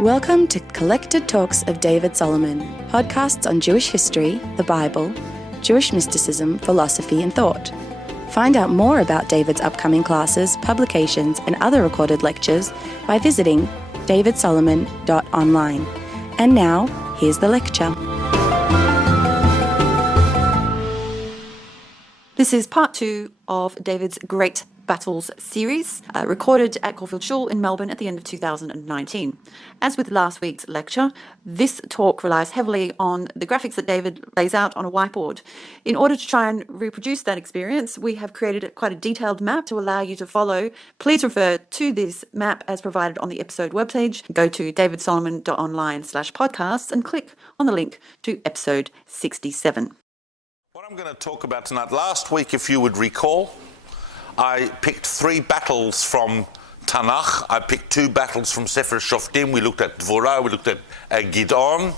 Welcome to Collected Talks of David Solomon, podcasts on Jewish history, the Bible, Jewish mysticism, philosophy, and thought. Find out more about David's upcoming classes, publications, and other recorded lectures by visiting davidsolomon.online. And now, here's the lecture. This is part 2 of David's Great Battles series, recorded at Caulfield Shul in Melbourne at the end of 2019. As with last week's lecture, this talk relies heavily on the graphics that David lays out on a whiteboard. In order to try and reproduce that experience, we have created quite a detailed map to allow you to follow. Please refer to this map as provided on the episode webpage. Go to davidsolomon.online/podcasts and click on the link to episode 67. What I'm going to talk about tonight, last week, if you would recall, I picked 3 battles from Tanakh. I picked 2 battles from Sefer Shoftim. We looked at Dvorah, we looked at Gidon,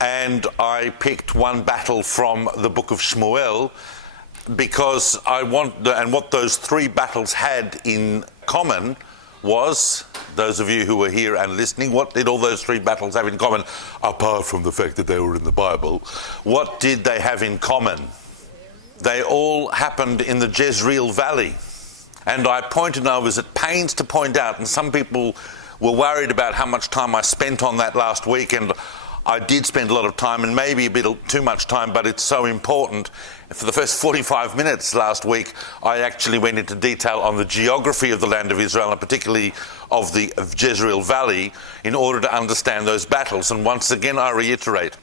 and I picked 1 battle from the book of Shmuel because and what those 3 battles had in common was, those of you who were here and listening, what did all those 3 battles have in common, apart from the fact that they were in the Bible? What did they have in common? They all happened in the Jezreel Valley. And I was at pains to point out, and some people were worried about how much time I spent on that last week, and I did spend a lot of time, and maybe a bit too much time, but it's so important. For the first 45 minutes last week, I actually went into detail on the geography of the land of Israel, and particularly of the Jezreel Valley, in order to understand those battles. And once again, I reiterate,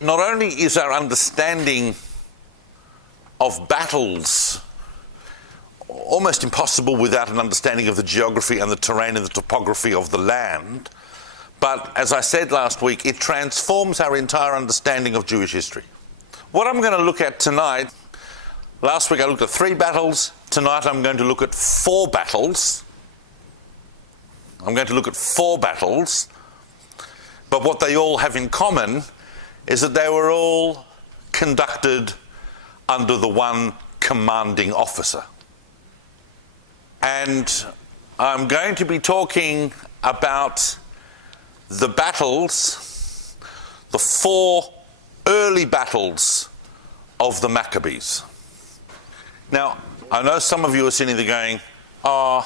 not only is our understanding of battles almost impossible without an understanding of the geography and the terrain and the topography of the land, but as I said last week, it transforms our entire understanding of Jewish history. What I'm going to look at tonight, last week I looked at 3 battles, tonight I'm going to look at 4 battles. I'm going to look at 4 battles, but what they all have in common is that they were all conducted under the one commanding officer. And I'm going to be talking about the battles, the 4 early battles of the Maccabees. Now, I know some of you are sitting there going, I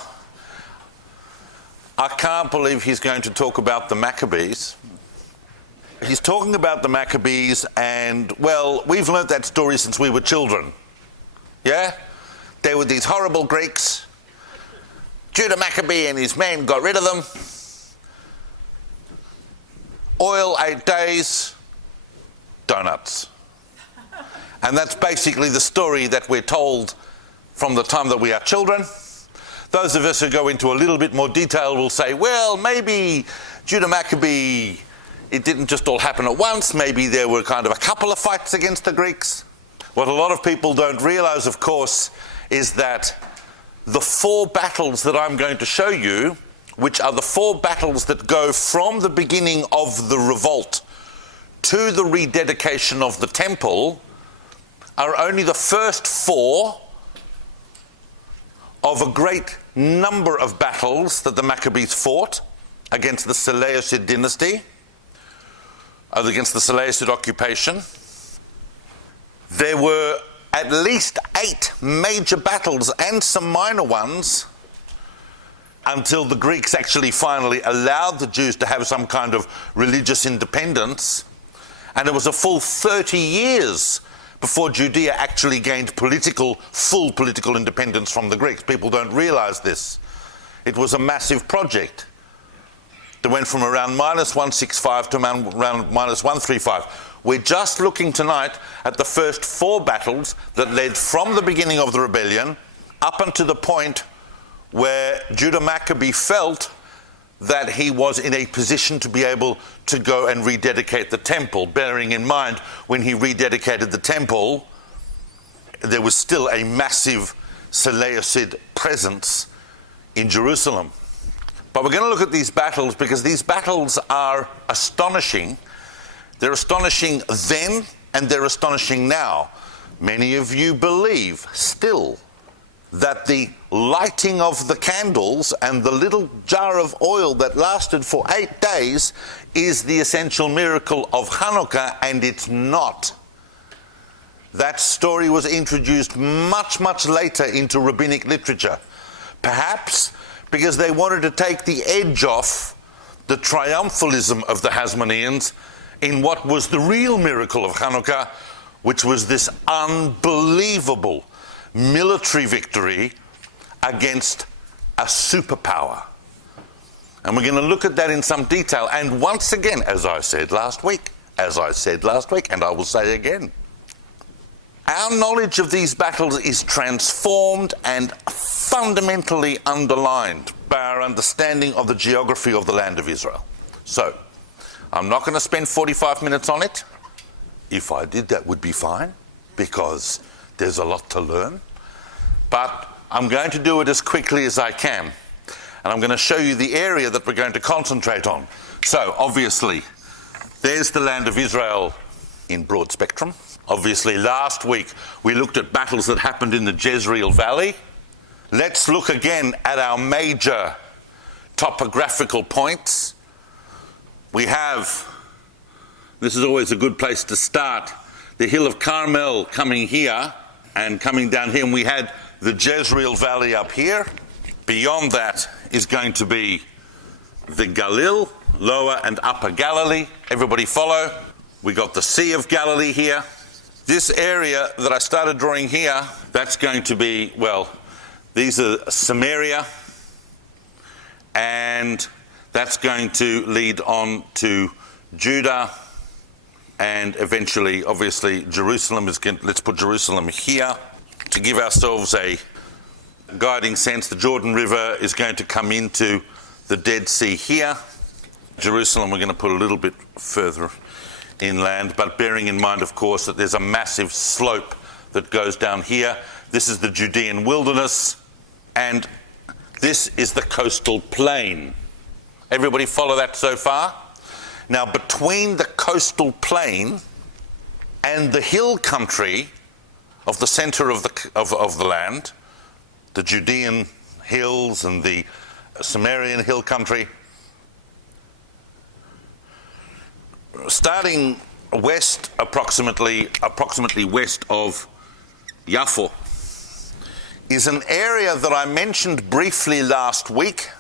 can't believe he's going to talk about the Maccabees. He's talking about the Maccabees, and, well, we've learnt that story since we were children. Yeah? There were these horrible Greeks. Judah Maccabee and his men got rid of them. Oil 8 days, donuts. And that's basically the story that we're told from the time that we are children. Those of us who go into a little bit more detail will say, well, maybe Judah Maccabee, it didn't just all happen at once. Maybe there were kind of a couple of fights against the Greeks. What a lot of people don't realize, of course, is that the 4 battles that I'm going to show you, which are the 4 battles that go from the beginning of the revolt to the rededication of the temple, are only the first 4 of a great number of battles that the Maccabees fought against the Seleucid dynasty, against the Seleucid occupation. There were at least 8 major battles and some minor ones until the Greeks actually finally allowed the Jews to have some kind of religious independence. And it was a full 30 years before Judea actually gained full political independence from the Greeks. People don't realize this. It was a massive project that went from around minus 165 to around minus 135. We're just looking tonight at the first 4 battles that led from the beginning of the rebellion up until the point where Judah Maccabee felt that he was in a position to be able to go and rededicate the temple, bearing in mind when he rededicated the temple, there was still a massive Seleucid presence in Jerusalem. But we're going to look at these battles because these battles are astonishing. They're astonishing then and they're astonishing now. Many of you believe still that the lighting of the candles and the little jar of oil that lasted for 8 days is the essential miracle of Hanukkah, and it's not. That story was introduced much, much later into rabbinic literature. Perhaps because they wanted to take the edge off the triumphalism of the Hasmoneans in what was the real miracle of Hanukkah, which was this unbelievable military victory against a superpower. And we're going to look at that in some detail. And once again, as I said last week, and I will say again, our knowledge of these battles is transformed and fundamentally underlined by our understanding of the geography of the land of Israel. So, I'm not going to spend 45 minutes on it. If I did, that would be fine, because there's a lot to learn. But I'm going to do it as quickly as I can. And I'm going to show you the area that we're going to concentrate on. So, obviously, there's the land of Israel in broad spectrum. Obviously, last week we looked at battles that happened in the Jezreel Valley. Let's look again at our major topographical points. We have, this is always a good place to start, the hill of Carmel coming here and coming down here, and we had the Jezreel Valley up here. Beyond that is going to be the Galil, Lower and Upper Galilee. Everybody follow? We got the Sea of Galilee here. This area that I started drawing here, that's going to be, well, these are Samaria, and that's going to lead on to Judah, and eventually, obviously, Jerusalem is going, let's put Jerusalem here to give ourselves a guiding sense. The Jordan River is going to come into the Dead Sea here. Jerusalem we're going to put a little bit further inland, but bearing in mind, of course, that there's a massive slope that goes down here. This is the Judean wilderness, and this is the coastal plain. Everybody follow that so far? Now, between the coastal plain and the hill country of the center of the land, the Judean hills and the Samarian hill country, starting west, approximately west of Yaffo, is an area that I mentioned briefly last week,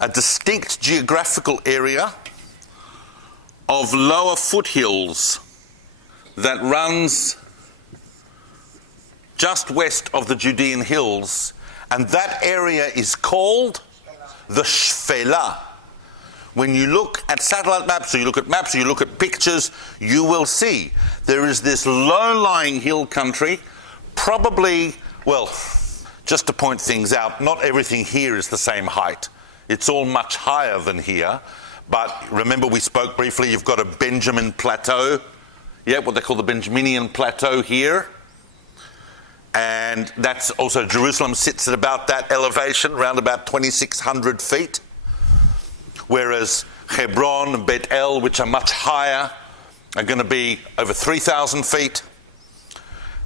a distinct geographical area of lower foothills that runs just west of the Judean hills, and that area is called the Shfela. When you look at satellite maps, or you look at maps, or you look at pictures, you will see there is this low-lying hill country, probably, well, just to point things out, not everything here is the same height. It's all much higher than here. But remember, we spoke briefly, you've got a Benjamin Plateau, what they call the Benjaminian Plateau here. And that's also, Jerusalem sits at about that elevation, around about 2,600 feet. Whereas Hebron and Bet El, which are much higher, are going to be over 3,000 feet.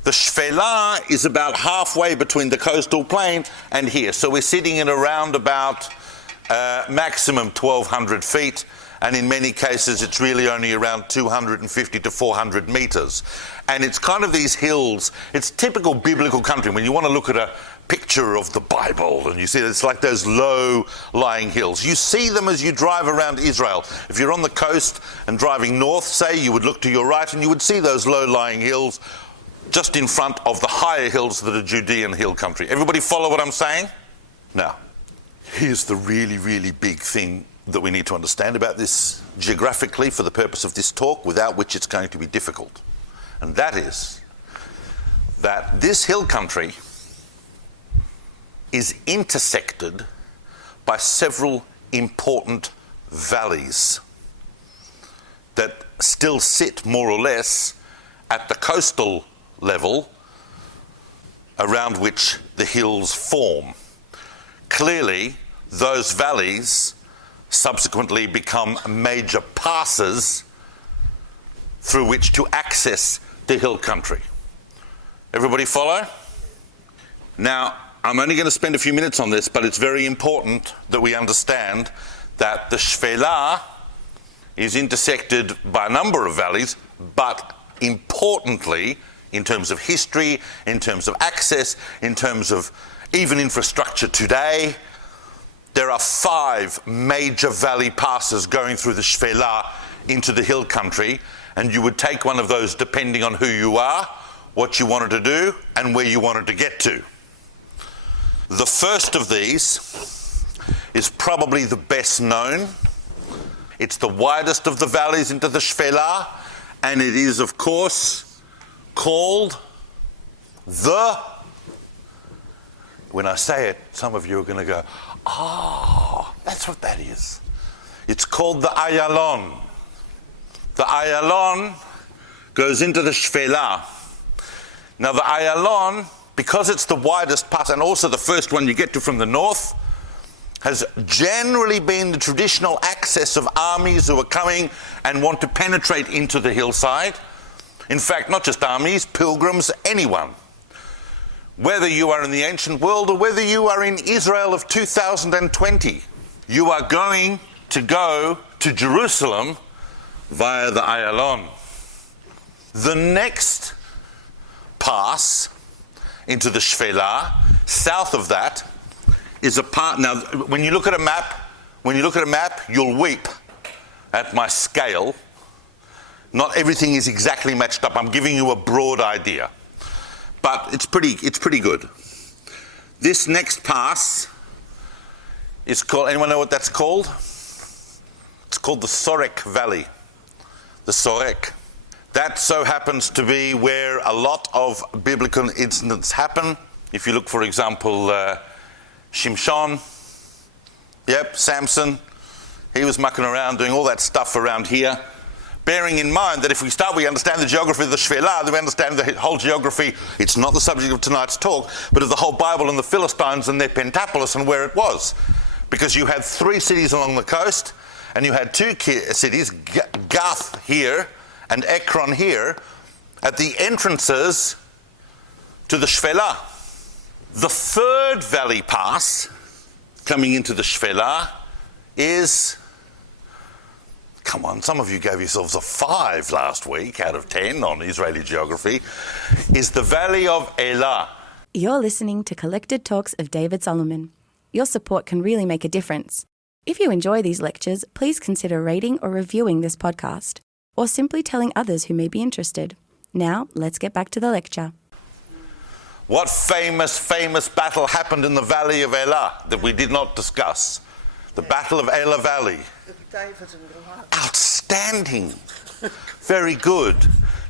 The Shfela is about halfway between the coastal plain and here. So we're sitting at around about maximum 1,200 feet. And in many cases, it's really only around 250 to 400 meters. And it's kind of these hills. It's typical biblical country. When you want to look at a picture of the Bible, and you see it's like those low-lying hills. You see them as you drive around Israel. If you're on the coast and driving north, say, you would look to your right and you would see those low-lying hills just in front of the higher hills that are Judean hill country. Everybody follow what I'm saying? Now, here's the really, really big thing that we need to understand about this geographically for the purpose of this talk, without which it's going to be difficult. And that is that this hill country is intersected by several important valleys that still sit more or less at the coastal level around which the hills form. Clearly, those valleys subsequently become major passes through which to access the hill country. Everybody follow? Now, I'm only going to spend a few minutes on this, but it's very important that we understand that the Shfela is intersected by a number of valleys, but importantly, in terms of history, in terms of access, in terms of even infrastructure today, there are 5 major valley passes going through the Shfela into the hill country, and you would take one of those depending on who you are, what you wanted to do, and where you wanted to get to. The first of these is probably the best known. It's the widest of the valleys into the Shfela, and it is, of course, called the... When I say it, some of you are going to go, that's what that is. It's called the Ayalon. The Ayalon goes into the Shfela. Now the Ayalon, because it's the widest pass and also the first one you get to from the north, has generally been the traditional access of armies who are coming and want to penetrate into the hillside. In fact, not just armies, pilgrims, anyone. Whether you are in the ancient world or whether you are in Israel of 2020, you are going to go to Jerusalem via the Ayalon. The next pass into the Shfela, south of that, is a part. Now, when you look at a map, you'll weep at my scale. Not everything is exactly matched up. I'm giving you a broad idea, but it's pretty good. This next pass is called. Anyone know what that's called? It's called the Sorek Valley. The Sorek. That so happens to be where a lot of biblical incidents happen. If you look, for example, Shimshon, Samson, he was mucking around doing all that stuff around here. Bearing in mind that if we understand the geography of the Shfela, then we understand the whole geography. It's not the subject of tonight's talk, but of the whole Bible and the Philistines and their Pentapolis and where it was. Because you had 3 cities along the coast, and you had 2 cities, Gath here and Ekron here, at the entrances to the Shfela. The third valley pass coming into the Shfela is, come on, some of you gave yourselves a 5 last week out of 10 on Israeli geography, is the Valley of Elah. You're listening to Collected Talks of David Solomon. Your support can really make a difference. If you enjoy these lectures, please consider rating or reviewing this podcast, or simply telling others who may be interested. Now, let's get back to the lecture. What famous battle happened in the Valley of Elah that we did not discuss? The Battle of Elah Valley. Outstanding. Very good.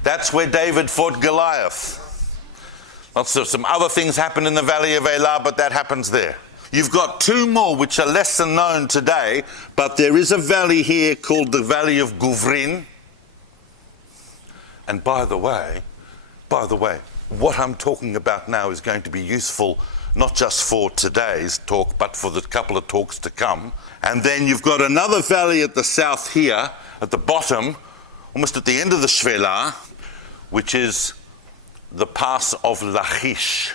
That's where David fought Goliath. Lots of some other things happened in the Valley of Elah, but that happens there. You've got 2 more which are less than known today, but there is a valley here called the Valley of Guvrin. And by the way, what I'm talking about now is going to be useful not just for today's talk, but for the couple of talks to come. And then you've got another valley at the south here, at the bottom, almost at the end of the Shfela, which is the pass of Lachish,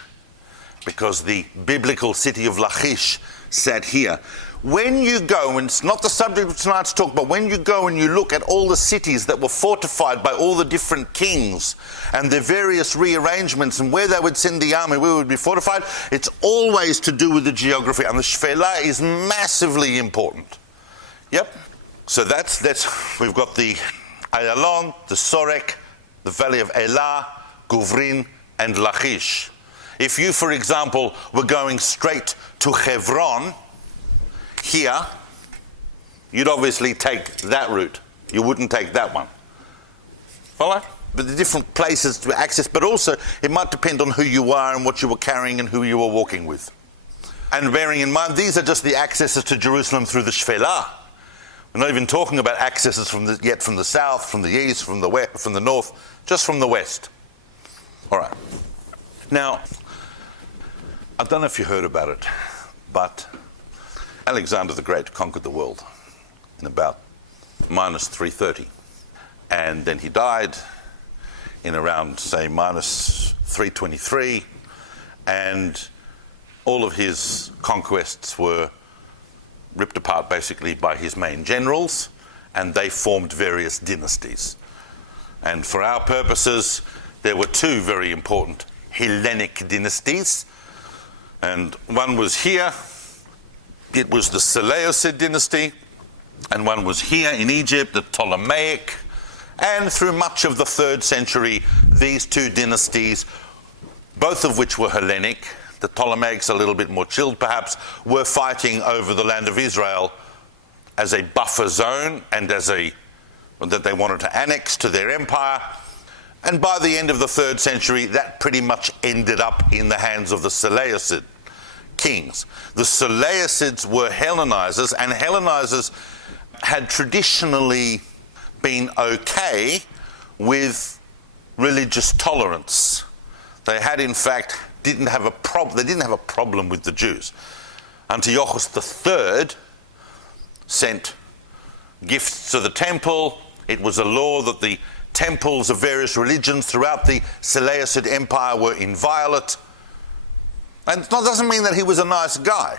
because the biblical city of Lachish sat here. When you go, and it's not the subject of tonight's talk, but when you go and you look at all the cities that were fortified by all the different kings and their various rearrangements and where they would send the army, where it would be fortified, it's always to do with the geography, and the Shfela is massively important. Yep. So that's we've got the Ayalon, the Sorek, the Valley of Elah, Guvrin, and Lachish. If you, for example, were going straight to Hebron, here, you'd obviously take that route. You wouldn't take that one. Follow? But the different places to access, but also it might depend on who you are and what you were carrying and who you were walking with. And bearing in mind, these are just the accesses to Jerusalem through the Shfela. We're not even talking about accesses from the south, from the east, from the west, from the north, just from the west. All right. Now, I don't know if you heard about it, but Alexander the Great conquered the world in about minus 330. And then he died in around, say, minus 323. And all of his conquests were ripped apart basically by his main generals, and they formed various dynasties. And for our purposes, there were two very important Hellenic dynasties, and one was here. It was the Seleucid dynasty, and one was here in Egypt, the Ptolemaic. And through much of the 3rd century, these two dynasties, both of which were Hellenic, the Ptolemaics a little bit more chilled perhaps, were fighting over the land of Israel as a buffer zone and that they wanted to annex to their empire. And by the end of the 3rd century, that pretty much ended up in the hands of the Seleucid kings. The Soleasids were Hellenizers, and Hellenizers had traditionally been okay with religious tolerance. They had, in fact, didn't have a problem with the Jews. Antiochus III sent gifts to the temple. It was a law that the temples of various religions throughout the Seleucid Empire were inviolate. And that doesn't mean that he was a nice guy.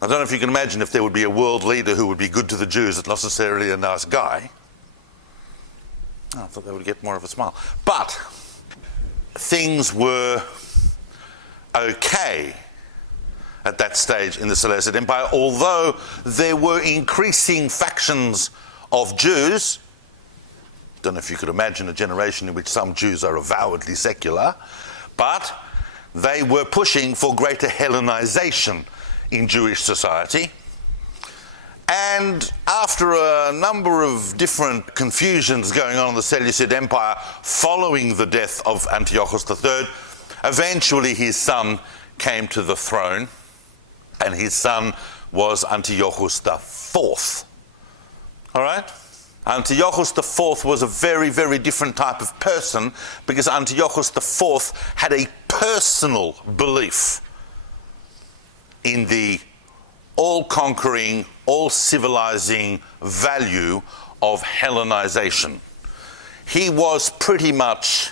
I don't know if you can imagine if there would be a world leader who would be good to the Jews, not necessarily a nice guy. I thought they would get more of a smile. But things were okay at that stage in the Seleucid Empire, although there were increasing factions of Jews. Don't know if you could imagine a generation in which some Jews are avowedly secular, but they were pushing for greater Hellenization in Jewish society. And after a number of different confusions going on in the Seleucid Empire following the death of Antiochus III, eventually his son came to the throne, and his son was Antiochus IV. All right? Antiochus IV was a very, very different type of person, because Antiochus IV had a personal belief in the all-conquering, all-civilizing value of Hellenization. He was pretty much,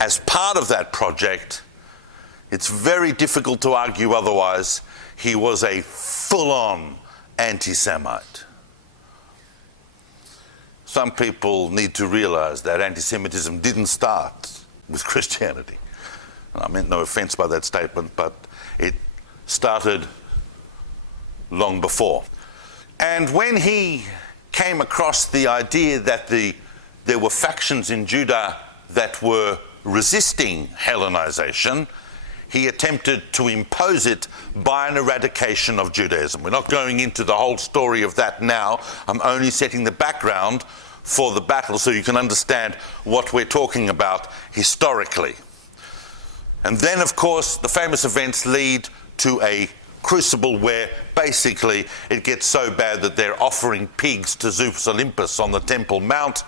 as part of that project, it's very difficult to argue otherwise, he was a full-on anti-Semite. Some people need to realize that anti-Semitism didn't start with Christianity. And I meant no offense by that statement, but it started long before. And when he came across the idea that there were factions in Judah that were resisting Hellenization, he attempted to impose it by an eradication of Judaism. We're not going into the whole story of that now. I'm only setting the background for the battle so you can understand what we're talking about historically. And then, of course, the famous events lead to a crucible where basically it gets so bad that they're offering pigs to Zeus Olympus on the Temple Mount,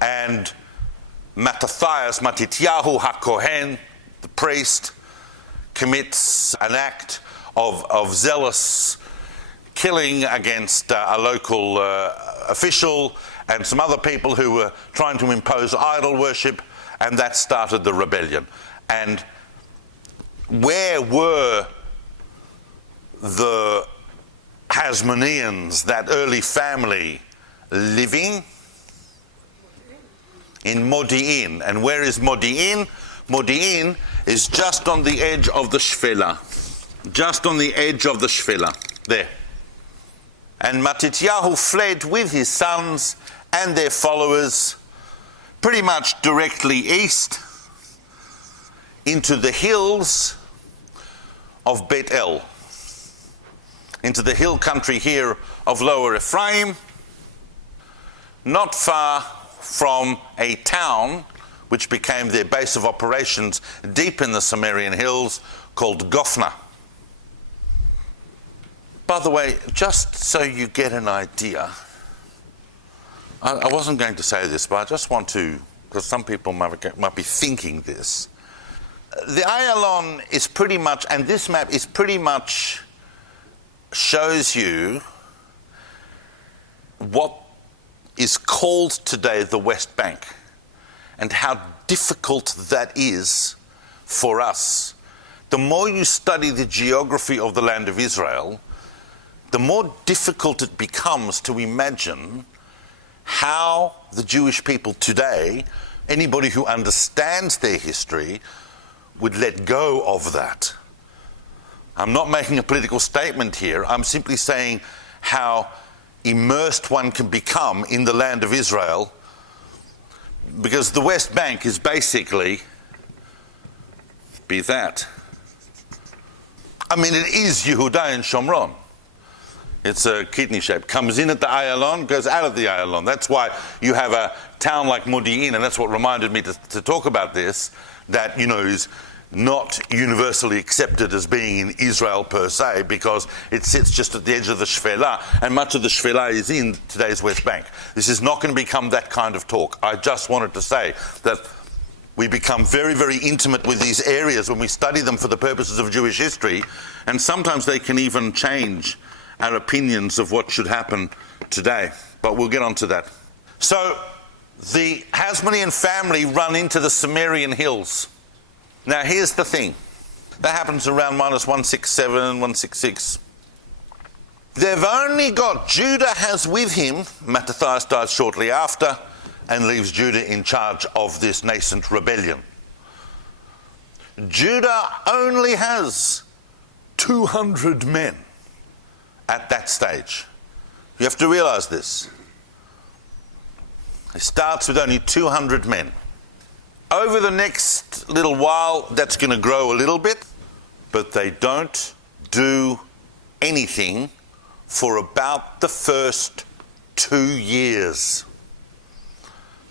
and Mattathias, Matityahu HaKohen, the priest, commits an act of zealous killing against a local official and some other people who were trying to impose idol worship, and that started the rebellion. And where were the Hasmoneans, that early family, living? In Modi'in. And where is Modi'in? Modi'in is just on the edge of the Shvela. Just on the edge of the Shvela. There. And Matityahu fled with his sons and their followers pretty much directly east into the hills of Bet El, into the hill country here of Lower Ephraim, not far from a town which became their base of operations deep in the Sumerian hills called Gophna. By the way, just so you get an idea, I wasn't going to say this, but I just want to, because some people might be thinking this. The Ayalon is pretty much, and this map is pretty much, shows you what is called today the West Bank, and how difficult that is for us. the more you study the geography of the land of Israel, the more difficult it becomes to imagine how the Jewish people today, anybody who understands their history, would let go of that. I'm not making a political statement here. I'm simply saying how immersed one can become in the land of Israel, because the West Bank is basically be that. I mean, it is Yehuda and Shomron. It's a kidney shape. Comes in at the Ayalon, goes out of the Ayalon. That's why you have a town like Modi'in, and that's what reminded me to talk about this, that, you know, is not universally accepted as being in Israel per se, because it sits just at the edge of the Shfela, and much of the Shfela is in today's West Bank. This is not going to become that kind of talk. I just wanted to say that we become very, very intimate with these areas when we study them for the purposes of Jewish history, and sometimes they can even change our opinions of what should happen today. But we'll get on to that. So, the Hasmonean family run into the Sumerian hills. Now, here's the thing. That happens around minus 167, 166. They've only got, Judah has with him, Mattathias dies shortly after, and leaves Judah in charge of this nascent rebellion. Judah only has 200 men at that stage. You have to realize this. It starts with only 200 men. Over the next little while, that's going to grow a little bit, but they don't do anything for about the first 2 years.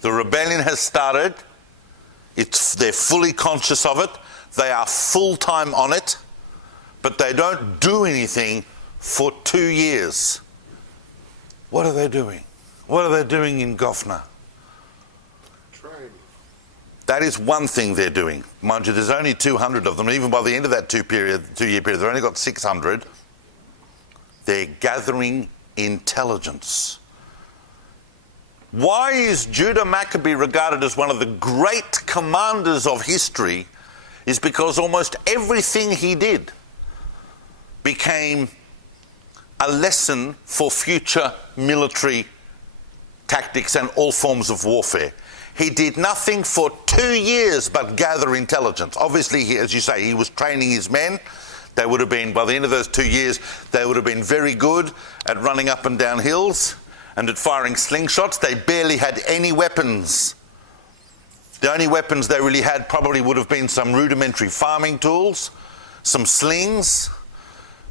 The rebellion has started. They're fully conscious of it. They are full-time on it, but they don't do anything for 2 years. What are they doing? What are they doing in Gophna? That is one thing they're doing. Mind you, there's only 200 of them. Even by the end of that 2 year period, they've only got 600. They're gathering intelligence. Why is Judah Maccabee regarded as one of the great commanders of history? Is because almost everything he did became a lesson for future military tactics and all forms of warfare. He did nothing for 2 years but gather intelligence. Obviously, as you say, he was training his men. They would have been, by the end of those 2 years, they would have been very good at running up and down hills and at firing slingshots. They barely had any weapons. The only weapons they really had probably would have been some rudimentary farming tools, some slings,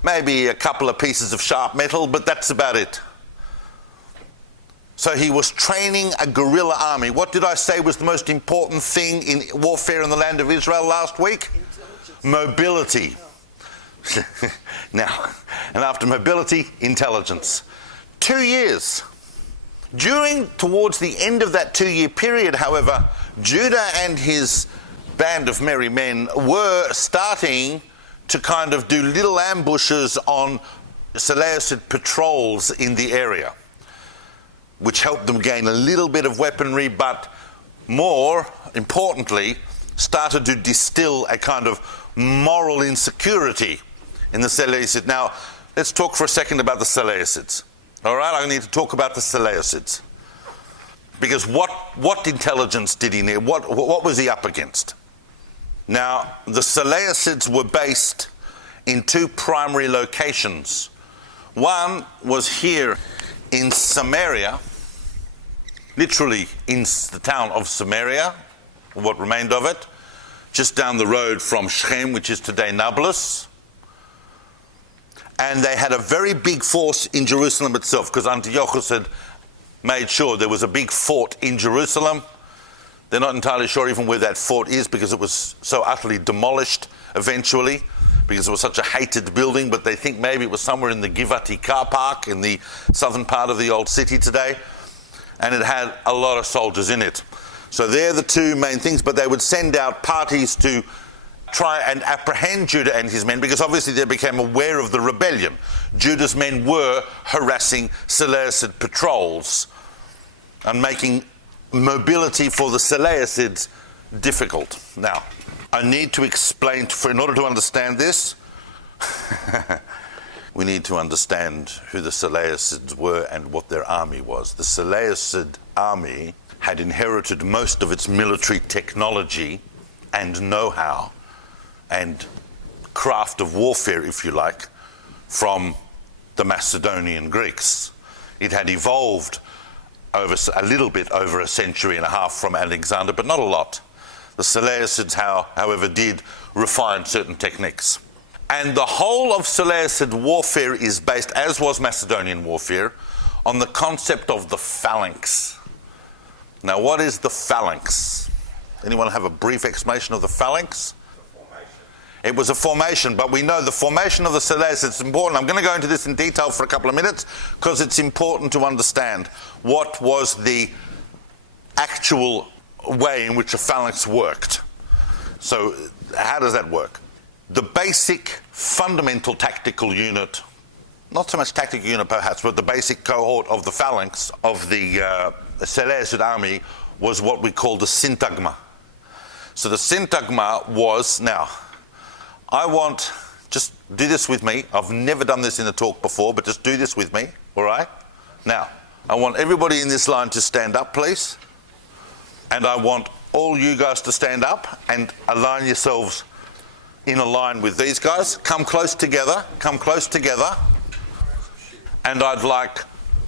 maybe a couple of pieces of sharp metal, but that's about it. So he was training a guerrilla army. What did I say was the most important thing in warfare in the land of Israel last week? Mobility. Now, and after mobility, intelligence. 2 years. Towards the end of that 2 year period, however, Judah and his band of merry men were starting to kind of do little ambushes on Seleucid patrols in the area, which helped them gain a little bit of weaponry, but more importantly, started to distill a kind of moral insecurity in the Seleucids. Now, let's talk for a second about the Seleucids. All right, I need to talk about the Seleucids. Because what intelligence did he need? What was he up against? Now, the Seleucids were based in two primary locations. One was here in Samaria, literally in the town of Samaria, what remained of it, just down the road from Shechem, which is today Nablus. And they had a very big force in Jerusalem itself, because Antiochus had made sure there was a big fort in Jerusalem. They're not entirely sure even where that fort is, because it was so utterly demolished eventually, because it was such a hated building, but they think maybe it was somewhere in the Givati car park in the southern part of the old city today, and it had a lot of soldiers in it. So they're the two main things, but they would send out parties to try and apprehend Judah and his men, because obviously they became aware of the rebellion. Judah's men were harassing Seleucid patrols and making mobility for the Seleucids difficult. Now, I need to explain, in order to understand this, we need to understand who the Seleucids were and what their army was. The Seleucid army had inherited most of its military technology and know-how and craft of warfare, if you like, from the Macedonian Greeks. It had evolved over a little bit over a century and a half from Alexander, but not a lot. The Seleucids, however, did refine certain techniques. And the whole of Seleucid warfare is based, as was Macedonian warfare, on the concept of the phalanx. Now, what is the phalanx? Anyone have a brief explanation of the phalanx? It was a formation, but we know the formation of the Seleucids is important. I'm going to go into this in detail for a couple of minutes because it's important to understand what was the actual way in which a phalanx worked. So, how does that work? The basic fundamental tactical unit, not so much tactical unit perhaps, but the basic cohort of the phalanx of the Seleucid army was what we call the Syntagma. So the Syntagma was, now, I want, just do this with me. I've never done this in a talk before, but just do this with me, all right? Now, I want everybody in this line to stand up, please. And I want all you guys to stand up and align yourselves in a line with these guys. Come close together, come close together. And I'd like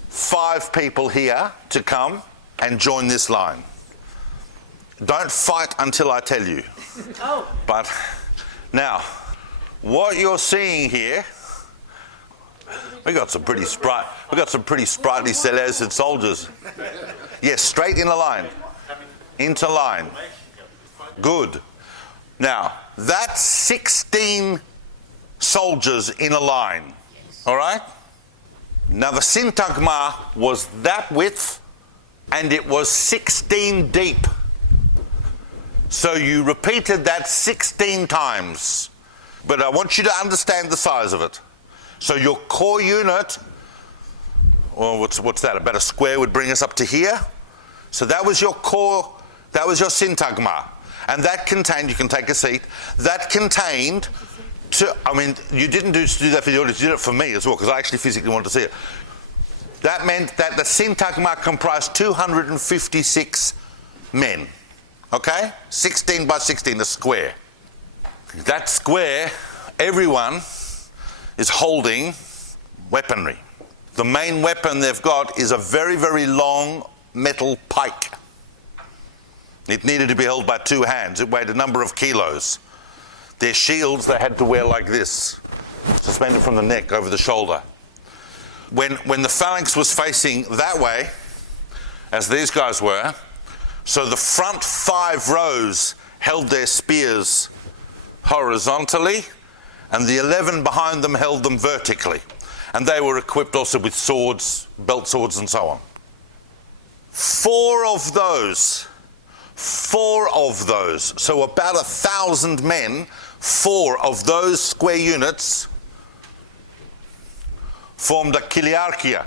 5 people here to come and join this line. Don't fight until I tell you. Oh. But now, what you're seeing here, we got some pretty sprightly Seleucid soldiers. Yes, straight in a line. Into line. Good. Now, that's 16 soldiers in a line. All right? Now, the Syntagma was that width, and it was 16 deep. So you repeated that 16 times. But I want you to understand the size of it. So your core unit, well, what's that? About a square would bring us up to here. So that was your core, that was your Syntagma. And that contained, you can take a seat, that contained, you didn't do that for the audience, you did it for me as well, because I actually physically wanted to see it. That meant that the Syntagma comprised 256 men. Okay? 16 by 16, a square. That square, everyone is holding weaponry. The main weapon they've got is a very, very long metal pike. It needed to be held by 2 hands. It weighed a number of kilos. Their shields they had to wear like this, suspended from the neck over the shoulder. When the phalanx was facing that way, as these guys were, so the front 5 rows held their spears horizontally, and the 11 behind them held them vertically. And they were equipped also with swords, belt swords, and so on. 4 of those, so about 1,000 men, 4 of those square units formed a Kiryat.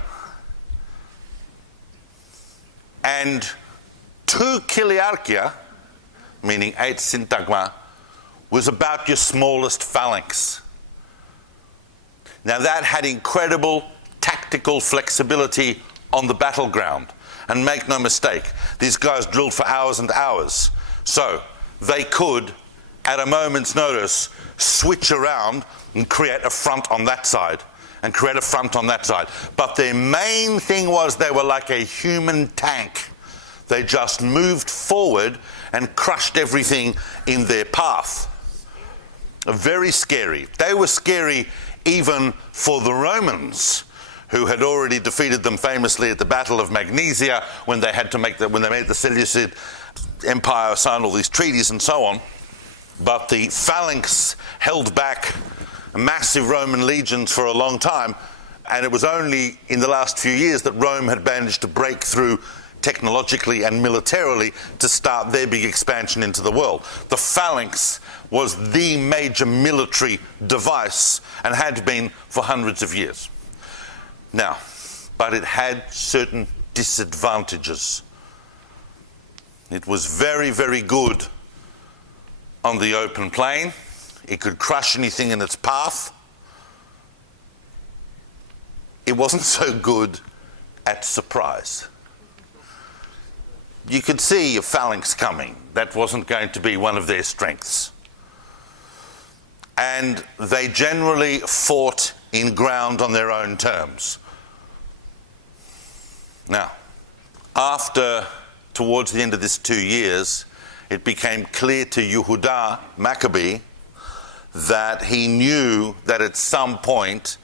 And 2 Kiryat, meaning 8 Syntagma, was about your smallest phalanx. Now that had incredible tactical flexibility on the battleground. And make no mistake, these guys drilled for hours and hours. So they could, at a moment's notice, switch around and create a front on that side and create a front on that side. But their main thing was they were like a human tank. They just moved forward and crushed everything in their path. Very scary. They were scary even for the Romans, who had already defeated them famously at the Battle of Magnesia when they had to made the Seleucid Empire sign all these treaties and so on. But the phalanx held back massive Roman legions for a long time, and it was only in the last few years that Rome had managed to break through technologically and militarily to start their big expansion into the world. The phalanx was the major military device and had been for hundreds of years. Now, but it had certain disadvantages. It was very, very good on the open plain. It could crush anything in its path. It wasn't so good at surprise. You could see a phalanx coming. That wasn't going to be one of their strengths. And they generally fought in ground on their own terms. Now, towards the end of this 2 years, it became clear to Yehuda Maccabee that he knew that at some point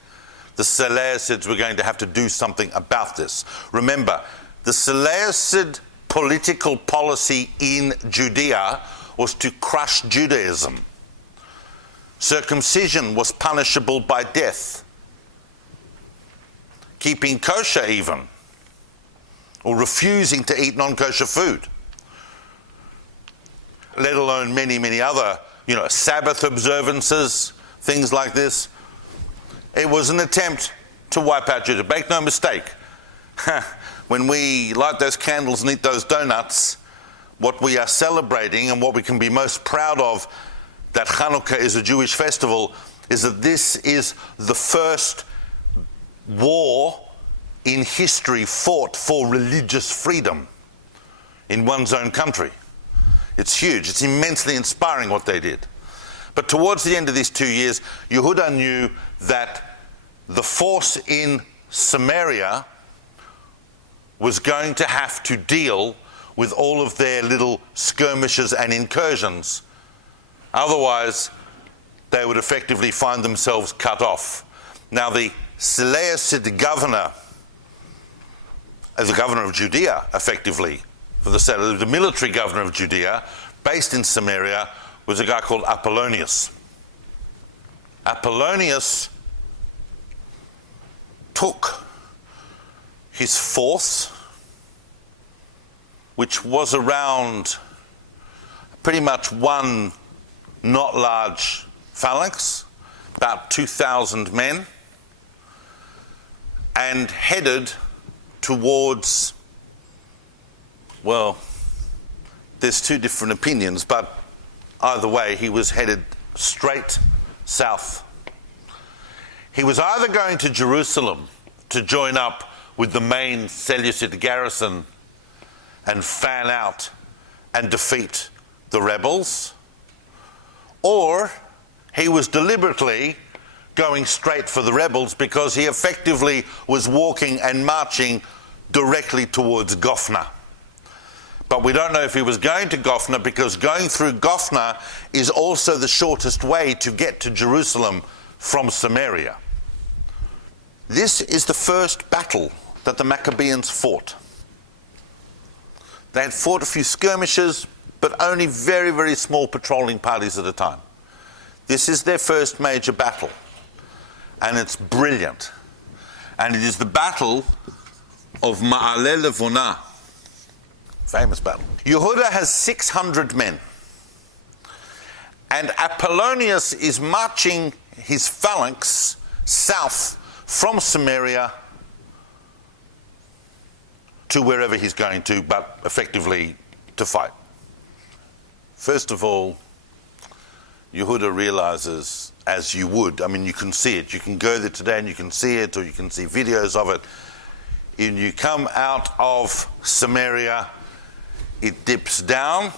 the Seleucids were going to have to do something about this. Remember, the Seleucid political policy in Judea was to crush Judaism. Circumcision was punishable by death. Keeping kosher even, or refusing to eat non-kosher food. Let alone many, many other, Sabbath observances, things like this. It was an attempt to wipe out Judah. Make no mistake, when we light those candles and eat those donuts, what we are celebrating and what we can be most proud of, that Hanukkah is a Jewish festival, is that this is the first war in history fought for religious freedom in one's own country. It's huge. It's immensely inspiring what they did. But towards the end of these 2 years, Yehuda knew that the force in Samaria was going to have to deal with all of their little skirmishes and incursions. Otherwise, they would effectively find themselves cut off. Now, the Seleucid governor, as the governor of Judea, effectively, for the military governor of Judea, based in Samaria, was a guy called Apollonius. Apollonius took his force, which was around pretty much one not large phalanx, about 2,000 men, and headed towards, well, there's two different opinions, but either way, he was headed straight south. He was either going to Jerusalem to join up with the main Seleucid garrison and fan out and defeat the rebels, or he was deliberately going straight for the rebels because he effectively was walking and marching directly towards Gophna. But we don't know if he was going to Gophna, because going through Gophna is also the shortest way to get to Jerusalem from Samaria. This is the first battle that the Maccabeans fought. They had fought a few skirmishes, but only very, very small patrolling parties at a time. This is their first major battle, and it's brilliant. And it is the battle of Ma'ale Levona. Famous battle. Yehuda has 600 men, and Apollonius is marching his phalanx south from Samaria to wherever he's going to, but effectively to fight. First of all, Yehuda realizes, as you would, I mean, you can see it. You can go there today and you can see it, or you can see videos of it. And you come out of Samaria, it dips down,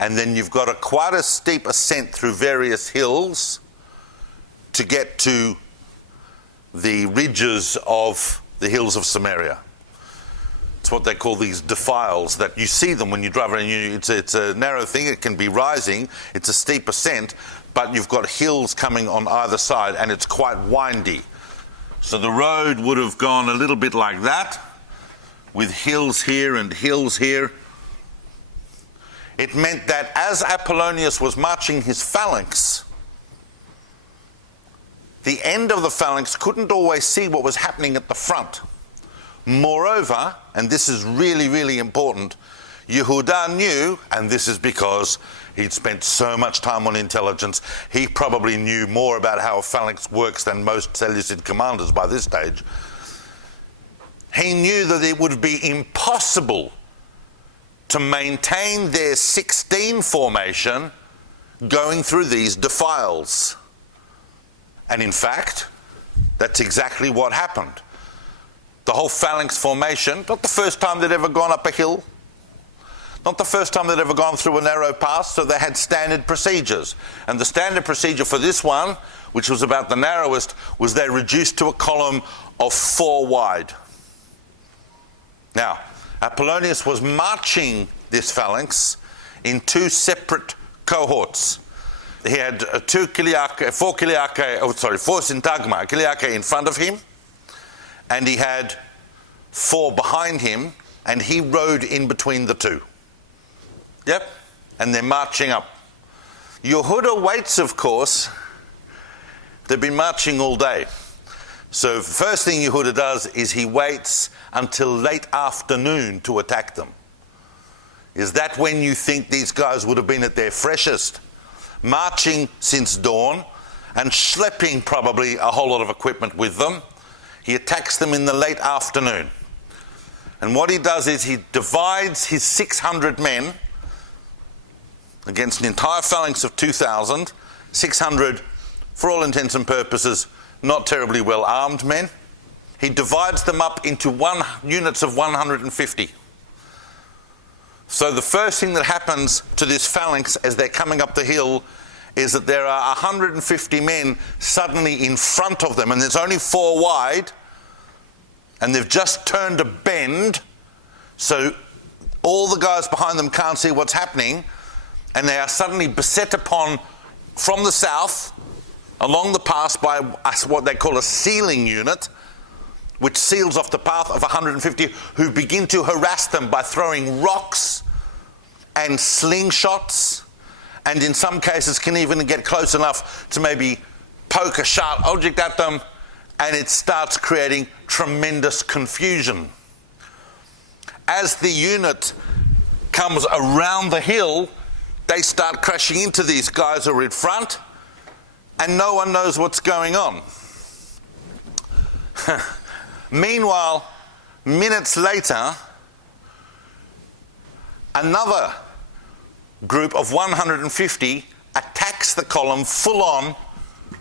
and then you've got quite a steep ascent through various hills to get to the ridges of the hills of Samaria. It's what they call these defiles, that you see them when you drive around. It's a narrow thing, it can be rising, it's a steep ascent, but you've got hills coming on either side, and it's quite windy. So the road would have gone a little bit like that, with hills here and hills here. It meant that as Apollonius was marching his phalanx, the end of the phalanx couldn't always see what was happening at the front. Moreover, and this is really, really important, Yehuda knew, and this is because he'd spent so much time on intelligence, he probably knew more about how a phalanx works than most Seleucid commanders by this stage. He knew that it would be impossible to maintain their 16 formation going through these defiles. And in fact, that's exactly what happened. The whole phalanx formation, not the first time they'd ever gone up a hill, not the first time they'd ever gone through a narrow pass, so they had standard procedures. And the standard procedure for this one, which was about the narrowest, was they reduced to a column of 4 wide. Now, Apollonius was marching this phalanx in 2 separate cohorts. He had 4 Syntagma, Kiryat in front of him, and he had 4 behind him, and he rode in between the 2. Yep, and they're marching up. Yehuda waits, of course. They've been marching all day. So first thing Yehuda does is he waits until late afternoon to attack them. Is that when you think these guys would have been at their freshest? Marching since dawn and schlepping probably a whole lot of equipment with them. He attacks them in the late afternoon. And what he does is he divides his 600 men against an entire phalanx of 2,000, 600, for all intents and purposes, not terribly well armed men. He divides them up into units of 150. So the first thing that happens to this phalanx as they're coming up the hill is that there are 150 men suddenly in front of them, and there's only 4 wide, and they've just turned a bend, so all the guys behind them can't see what's happening, and they are suddenly beset upon from the south along the pass by what they call a sealing unit, which seals off the path of 150, who begin to harass them by throwing rocks and slingshots, and in some cases can even get close enough to maybe poke a sharp object at them, and it starts creating tremendous confusion. As the unit comes around the hill, they start crashing into these guys who are in front, and no one knows what's going on. Meanwhile, minutes later, another group of 150 attacks the column full on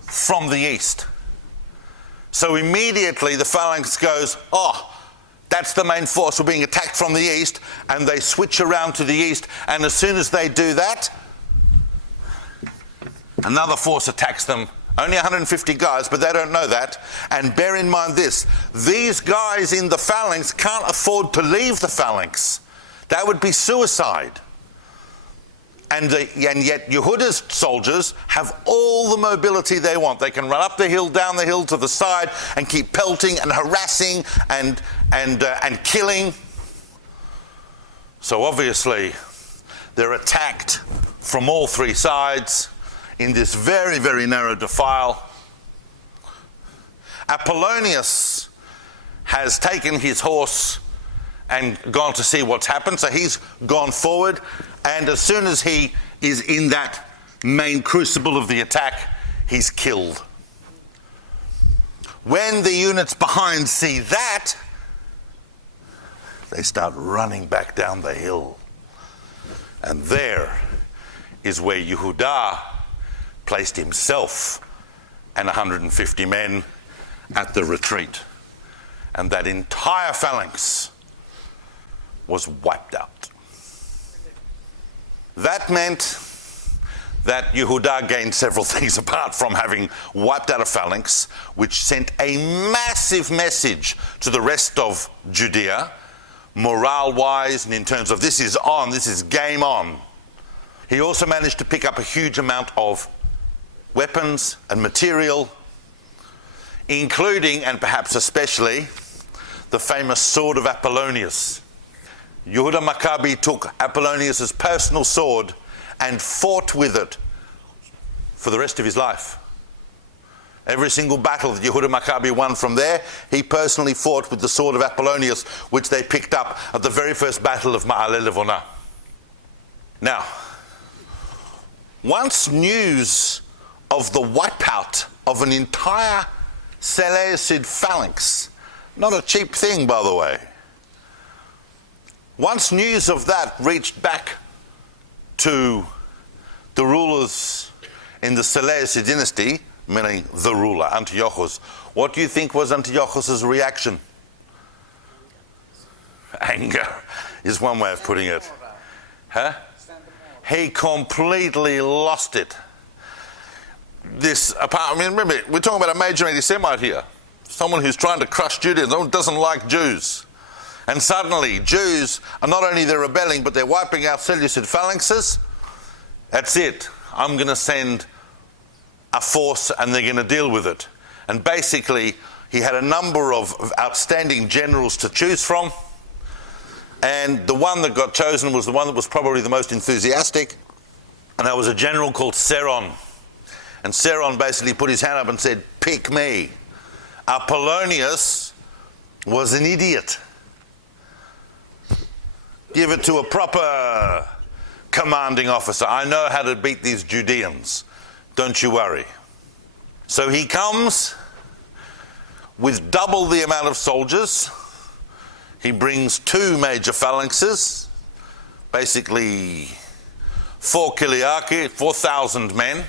from the east. So immediately the phalanx goes, oh, that's the main force, we're being attacked from the east, and they switch around to the east, and as soon as they do that, another force attacks them. Only 150 guys, but they don't know that. And bear in mind this, these guys in the phalanx can't afford to leave the phalanx. That would be suicide. And yet Yehuda's soldiers have all the mobility they want. They can run up the hill, down the hill, to the side, and keep pelting and harassing and killing. So obviously they're attacked from all 3 sides in this very, very narrow defile. Apollonius has taken his horse and gone to see what's happened. So he's gone forward, and as soon as he is in that main crucible of the attack, he's killed. When the units behind see that, they start running back down the hill. And there is where Yehuda placed himself and 150 men at the retreat. And that entire phalanx was wiped out. That meant that Yehuda gained several things apart from having wiped out a phalanx, which sent a massive message to the rest of Judea, morale-wise and in terms of this is on, this is game on. He also managed to pick up a huge amount of weapons and material, including, and perhaps especially, the famous sword of Apollonius. Yehuda Maccabi took Apollonius' personal sword and fought with it for the rest of his life. Every single battle that Yehuda Maccabi won from there, he personally fought with the sword of Apollonius, which they picked up at the very first battle of Ma'ale Levona. Now, once news of the wipeout of an entire Seleucid phalanx, not a cheap thing, by the way, once news of that reached back to the rulers in the Seleucid dynasty, meaning the ruler, Antiochus, what do you think was Antiochus's reaction? Anger is one way of putting it. Huh? He completely lost it. Remember, we're talking about a major anti-Semite here. Someone who's trying to crush Judaism, someone who doesn't like Jews. And suddenly, Jews are not only they're rebelling, but they're wiping out Seleucid phalanxes. That's it. I'm going to send a force and they're going to deal with it. And basically, he had a number of outstanding generals to choose from. And the one that got chosen was the one that was probably the most enthusiastic. And that was a general called Seron. And Seron basically put his hand up and said, pick me. Apollonius was an idiot. Give it to a proper commanding officer. I know how to beat these Judeans. Don't you worry. So he comes with double the amount of soldiers. He brings 2 major phalanxes, basically 4 Kiryat, 4,000 men.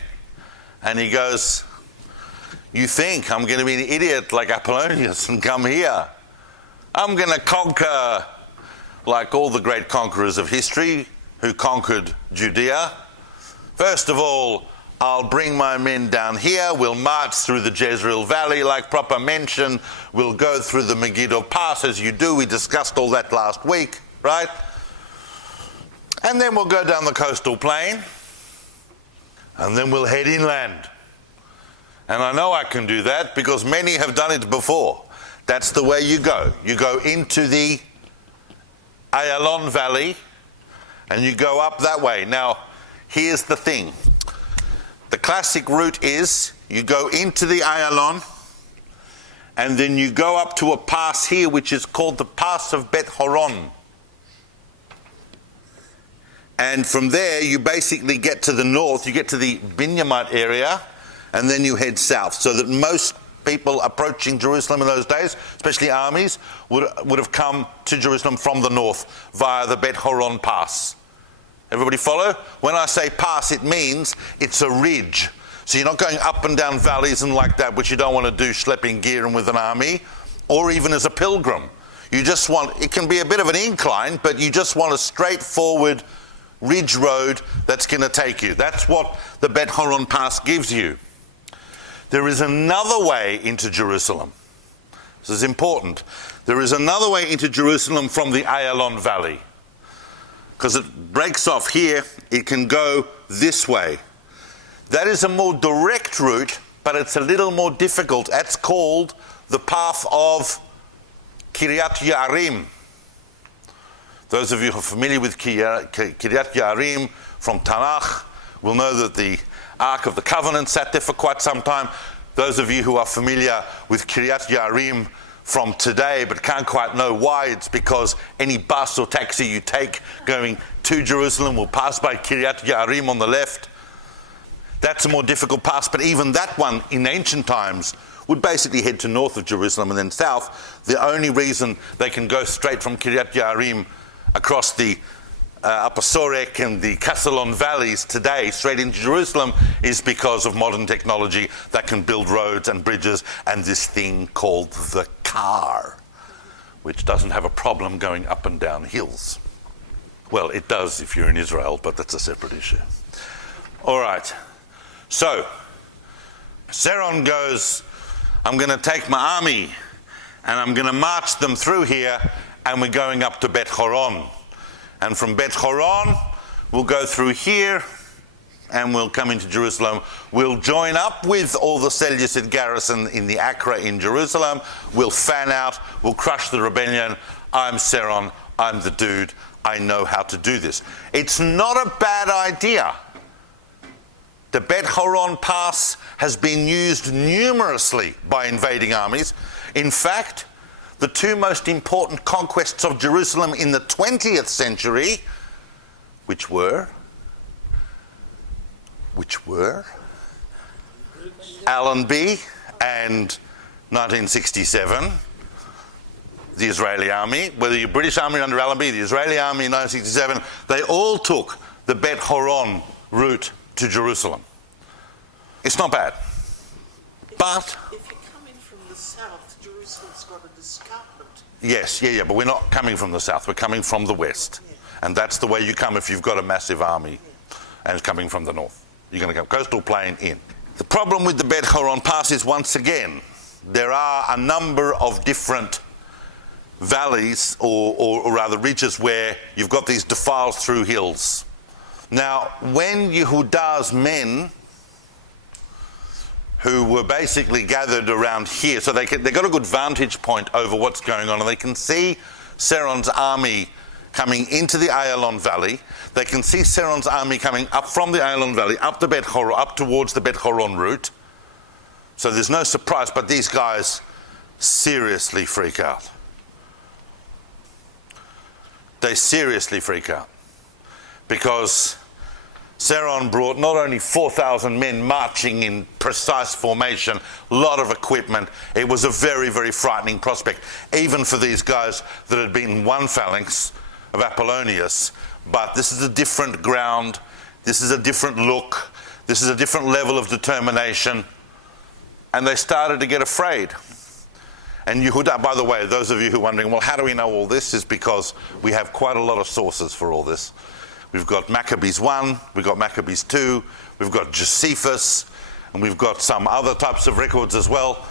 And he goes, you think I'm going to be an idiot like Apollonius and come here? I'm going to conquer like all the great conquerors of history who conquered Judea. First of all, I'll bring my men down here. We'll march through the Jezreel Valley like proper mention. We'll go through the Megiddo Pass as you do. We discussed all that last week, right? And then we'll go down the coastal plain. And then we'll head inland. And I know I can do that because many have done it before. That's the way you go. You go into the Ayalon Valley and you go up that way. Now, here's the thing. The classic route is you go into the Ayalon and then you go up to a pass here which is called the Pass of Bet Horon. And from there, you basically get to the north, you get to the Binyamite area, and then you head south. So that most people approaching Jerusalem in those days, especially armies, would have come to Jerusalem from the north via the Bet Horon Pass. Everybody follow? When I say pass, it means it's a ridge. So you're not going up and down valleys and like that, which you don't want to do schlepping gear and with an army, or even as a pilgrim. You just want, it can be a bit of an incline, but you just want a straightforward ridge road that's going to take you. That's what the Bet Horon Pass gives you. There is another way into Jerusalem. This is important. There is another way into Jerusalem from the Ayalon Valley. Because it breaks off here, it can go this way. That is a more direct route, but it's a little more difficult. That's called the path of Kiryat Yearim. Those of you who are familiar with Kiryat Yearim from Tanakh will know that the Ark of the Covenant sat there for quite some time. Those of you who are familiar with Kiryat Yearim from today but can't quite know why, it's because any bus or taxi you take going to Jerusalem will pass by Kiryat Yearim on the left. That's a more difficult pass, but even that one in ancient times would basically head to north of Jerusalem and then south. The only reason they can go straight from Kiryat Yearim across the Upper Sorek and the Kassalon valleys today straight into Jerusalem is because of modern technology that can build roads and bridges and this thing called the car, which doesn't have a problem going up and down hills. Well, it does if you're in Israel, but that's a separate issue. All right. So, Seron goes, I'm going to take my army and I'm going to march them through here, and we're going up to Bet Horon. And from Bet Horon, we'll go through here and we'll come into Jerusalem. We'll join up with all the Seleucid garrison in the Acra in Jerusalem. We'll fan out. We'll crush the rebellion. I'm Seron. I'm the dude. I know how to do this. It's not a bad idea. The Bet Horon Pass has been used numerously by invading armies. In fact, the 2 most important conquests of Jerusalem in the 20th century, which were Allenby and 1967, the Israeli army, whether you're British army under Allenby, the Israeli army in 1967, they all took the Bet Horon route to Jerusalem. It's not bad. But if you're coming from the south, Jerusalem's got an escarpment. yes, but we're not coming from the south, we're coming from the west. And that's the way you come if you've got a massive army and it's coming from the north. You're going to come coastal plain in. The problem with the Bet Horon Pass is, once again, there are a number of different valleys or rather ridges where you've got these defiles through hills. Now, when Yehudah's men, who were basically gathered around here, so they got a good vantage point over what's going on, and they can see Seron's army coming into the Ayalon Valley. They can see Seron's army coming up from the Ayalon Valley, up the Bet Horon, up towards the Bet Horon route. So there's no surprise, but these guys seriously freak out. They seriously freak out because Seron brought not only 4,000 men marching in precise formation, a lot of equipment. It was a very, very frightening prospect, even for these guys that had been in one phalanx of Apollonius. But this is a different ground, this is a different look, this is a different level of determination, and they started to get afraid. And Yehudah, by the way, those of you who are wondering, well, how do we know all this, is because we have quite a lot of sources for all this. We've got Maccabees 1, we've got Maccabees 2, we've got Josephus, and we've got some other types of records as well.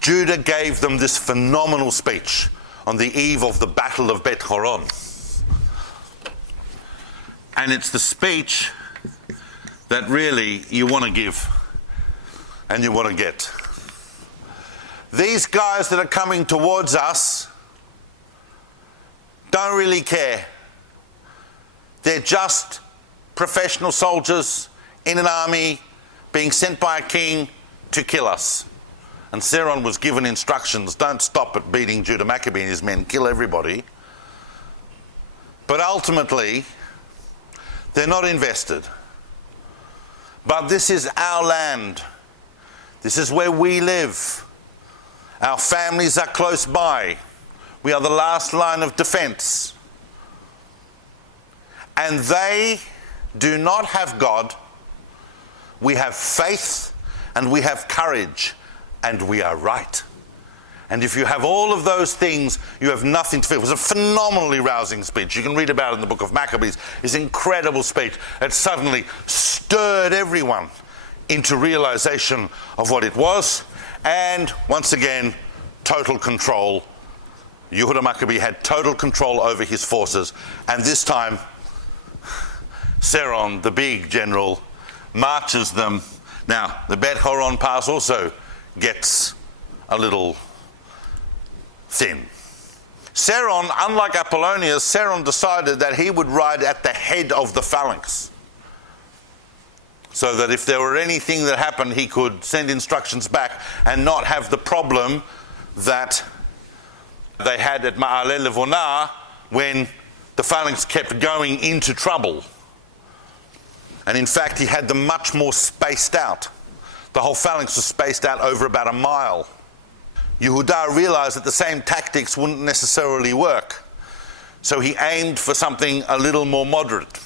Judah gave them this phenomenal speech on the eve of the Battle of Bet Horon. And it's the speech that really you want to give and you want to get. These guys that are coming towards us don't really care. They're just professional soldiers in an army being sent by a king to kill us. And Seron was given instructions, don't stop at beating Judah Maccabee and his men, kill everybody. But ultimately, they're not invested. But this is our land. This is where we live. Our families are close by. We are the last line of defense. And they do not have God. We have faith and we have courage and we are right. And if you have all of those things, you have nothing to fear. It was a phenomenally rousing speech. You can read about it in the book of Maccabees. It's an incredible speech. It suddenly stirred everyone into realization of what it was. And once again, total control. Yehudah Maccabee had total control over his forces. And this time, Seron, the big general, marches them. Now, the Bet Horon Pass also gets a little thin. Seron, unlike Apollonius, Seron decided that he would ride at the head of the phalanx, so that if there were anything that happened, he could send instructions back and not have the problem that they had at Ma'ale Levonah when the phalanx kept going into trouble. And in fact, he had them much more spaced out. The whole phalanx was spaced out over about a mile. Yehudah realized that the same tactics wouldn't necessarily work. So he aimed for something a little more moderate.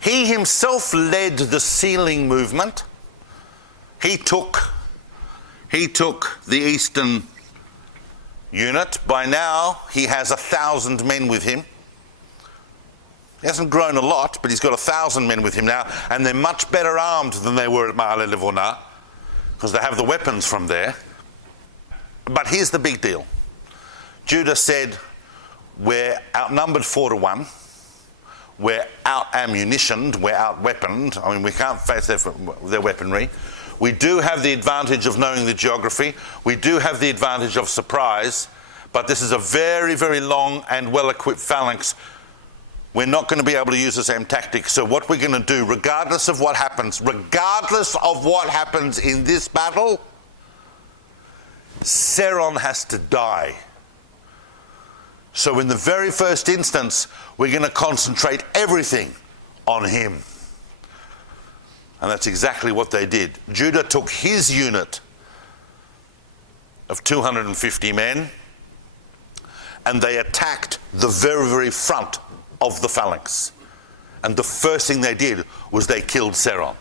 He himself led the sealing movement. He took the eastern unit. By now, he has 1,000 men with him. He hasn't grown a lot, but he's got 1,000 men with him now, and they're much better armed than they were at Ma'ale Levonah, because they have the weapons from there. But here's the big deal. Judah said, we're outnumbered 4-1. We're out-ammunitioned, we're out-weaponed. I mean, we can't face their weaponry. We do have the advantage of knowing the geography. We do have the advantage of surprise. But this is a very, very long and well-equipped phalanx. We're not going to be able to use the same tactics. So what we're going to do, regardless of what happens in this battle, Seron has to die. So in the very first instance, we're going to concentrate everything on him. And that's exactly what they did. Judah took his unit of 250 men and they attacked the very, very front of the phalanx. And the first thing they did was they killed Seron.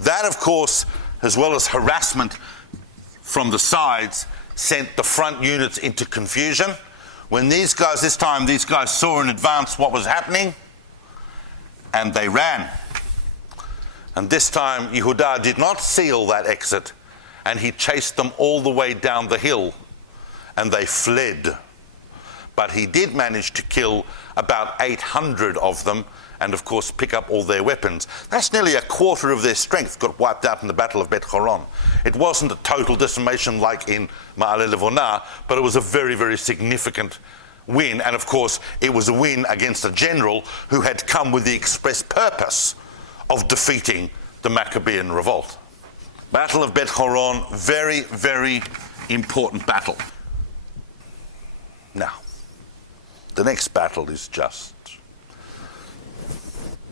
That, of course, as well as harassment from the sides, sent the front units into confusion. When this time these guys saw in advance what was happening, and they ran. And this time Yehuda did not seal that exit, and he chased them all the way down the hill, and they fled. But he did manage to kill about 800 of them, and of course pick up all their weapons. That's nearly a quarter of their strength got wiped out in the Battle of Bet Horon. It wasn't a total decimation like in Ma'ale Levona, but it was a very, very significant win. And of course, it was a win against a general who had come with the express purpose of defeating the Maccabean revolt. Battle of Bet Horon, very, very important battle. Now, the next battle is just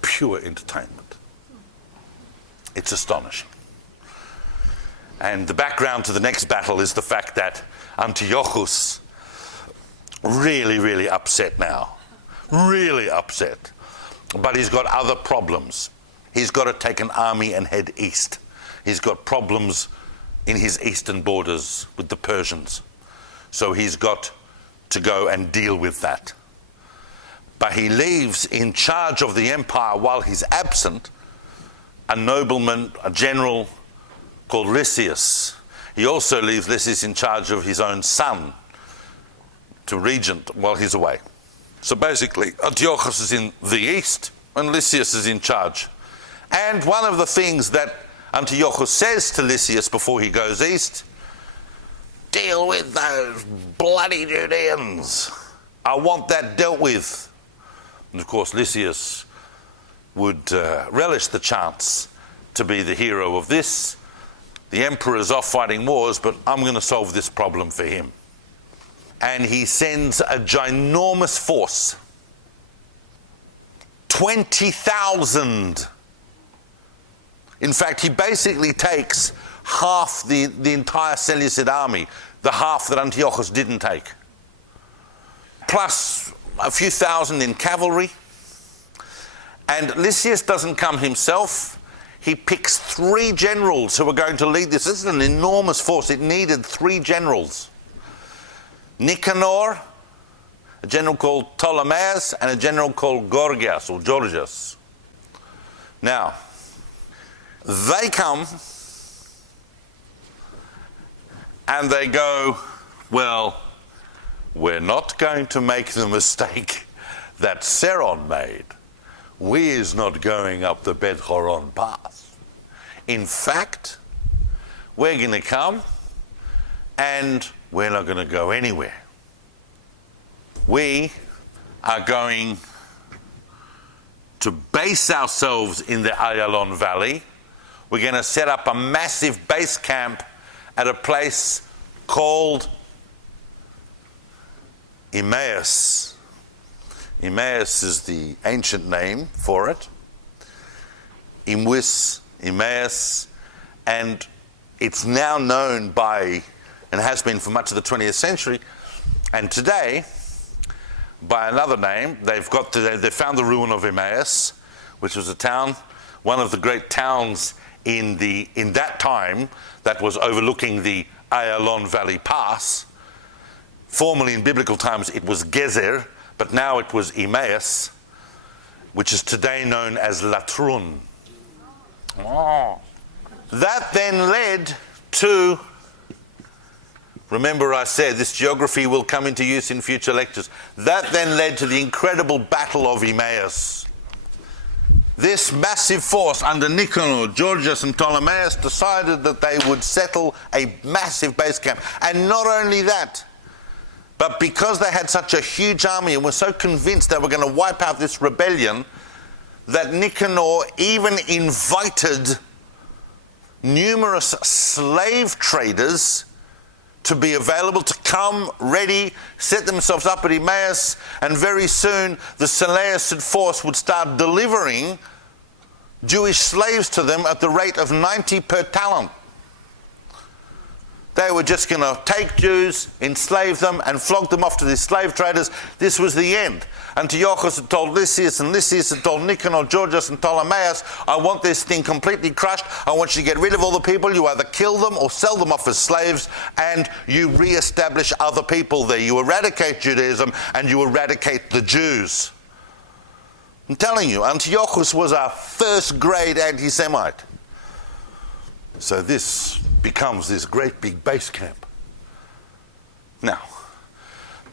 pure entertainment. It's astonishing. And the background to the next battle is the fact that Antiochus really, really upset now. Really upset. But he's got other problems. He's got to take an army and head east. He's got problems in his eastern borders with the Persians. So he's got to go and deal with that. But he leaves in charge of the empire while he's absent a nobleman, a general called Lysias. He also leaves Lysias in charge of his own son to regent while he's away. So basically, Antiochus is in the east and Lysias is in charge. And one of the things that Antiochus says to Lysias before he goes east, deal with those bloody Judeans. I want that dealt with. And of course, Lysias would relish the chance to be the hero of this. The emperor's off fighting wars, but I'm going to solve this problem for him. And he sends a ginormous force, 20,000. In fact, he basically takes half the entire Seleucid army, the half that Antiochus didn't take, plus a few thousand in cavalry. And Lysias doesn't come himself. He picks 3 generals who are going to lead this. This is an enormous force. It needed 3 generals. Nicanor, a general called Ptolemaeus, and a general called Gorgias or Georgias. Now, they come and they go, well, we're not going to make the mistake that Seron made. We is not going up the Bet Horon path. In fact, we're going to come and we're not going to go anywhere. We are going to base ourselves in the Ayalon Valley. We're going to set up a massive base camp at a place called Emmaus. Emmaus is the ancient name for it. Emmaus, and it's now known by, and has been for much of the 20th century, and today, by another name. They found the ruin of Emmaus, which was a town, one of the great towns in that time that was overlooking the Ayalon Valley Pass. Formerly in biblical times it was Gezer, but now it was Emmaus, which is today known as Latrun. Oh. That then led to, remember I said this geography will come into use in future lectures. That then led to the incredible Battle of Emmaus. This massive force under Nicanor, Georgias and Ptolemaeus decided that they would settle a massive base camp. And not only that, but because they had such a huge army and were so convinced they were going to wipe out this rebellion, that Nicanor even invited numerous slave traders to be available to come ready, set themselves up at Emmaus, and very soon the Seleucid force would start delivering Jewish slaves to them at the rate of 90 per talent. They were just going to take Jews, enslave them, and flog them off to the slave traders. This was the end. Antiochus had told Lysias, and Lysias had told Nicanor, Georgius, and Ptolemaeus, I want this thing completely crushed. I want you to get rid of all the people. You either kill them or sell them off as slaves, and you re-establish other people there. You eradicate Judaism, and you eradicate the Jews. I'm telling you, Antiochus was a first-grade anti-Semite. So this becomes this great big base camp. Now,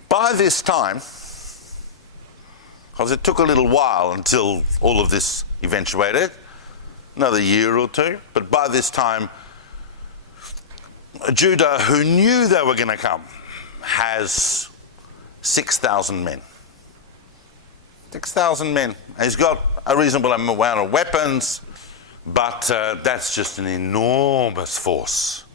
by this time, because it took a little while until all of this eventuated, another year or two, but by this time, Judah, who knew they were going to come, has 6,000 men. 6,000 men. And he's got a reasonable amount of weapons, but that's just an enormous force.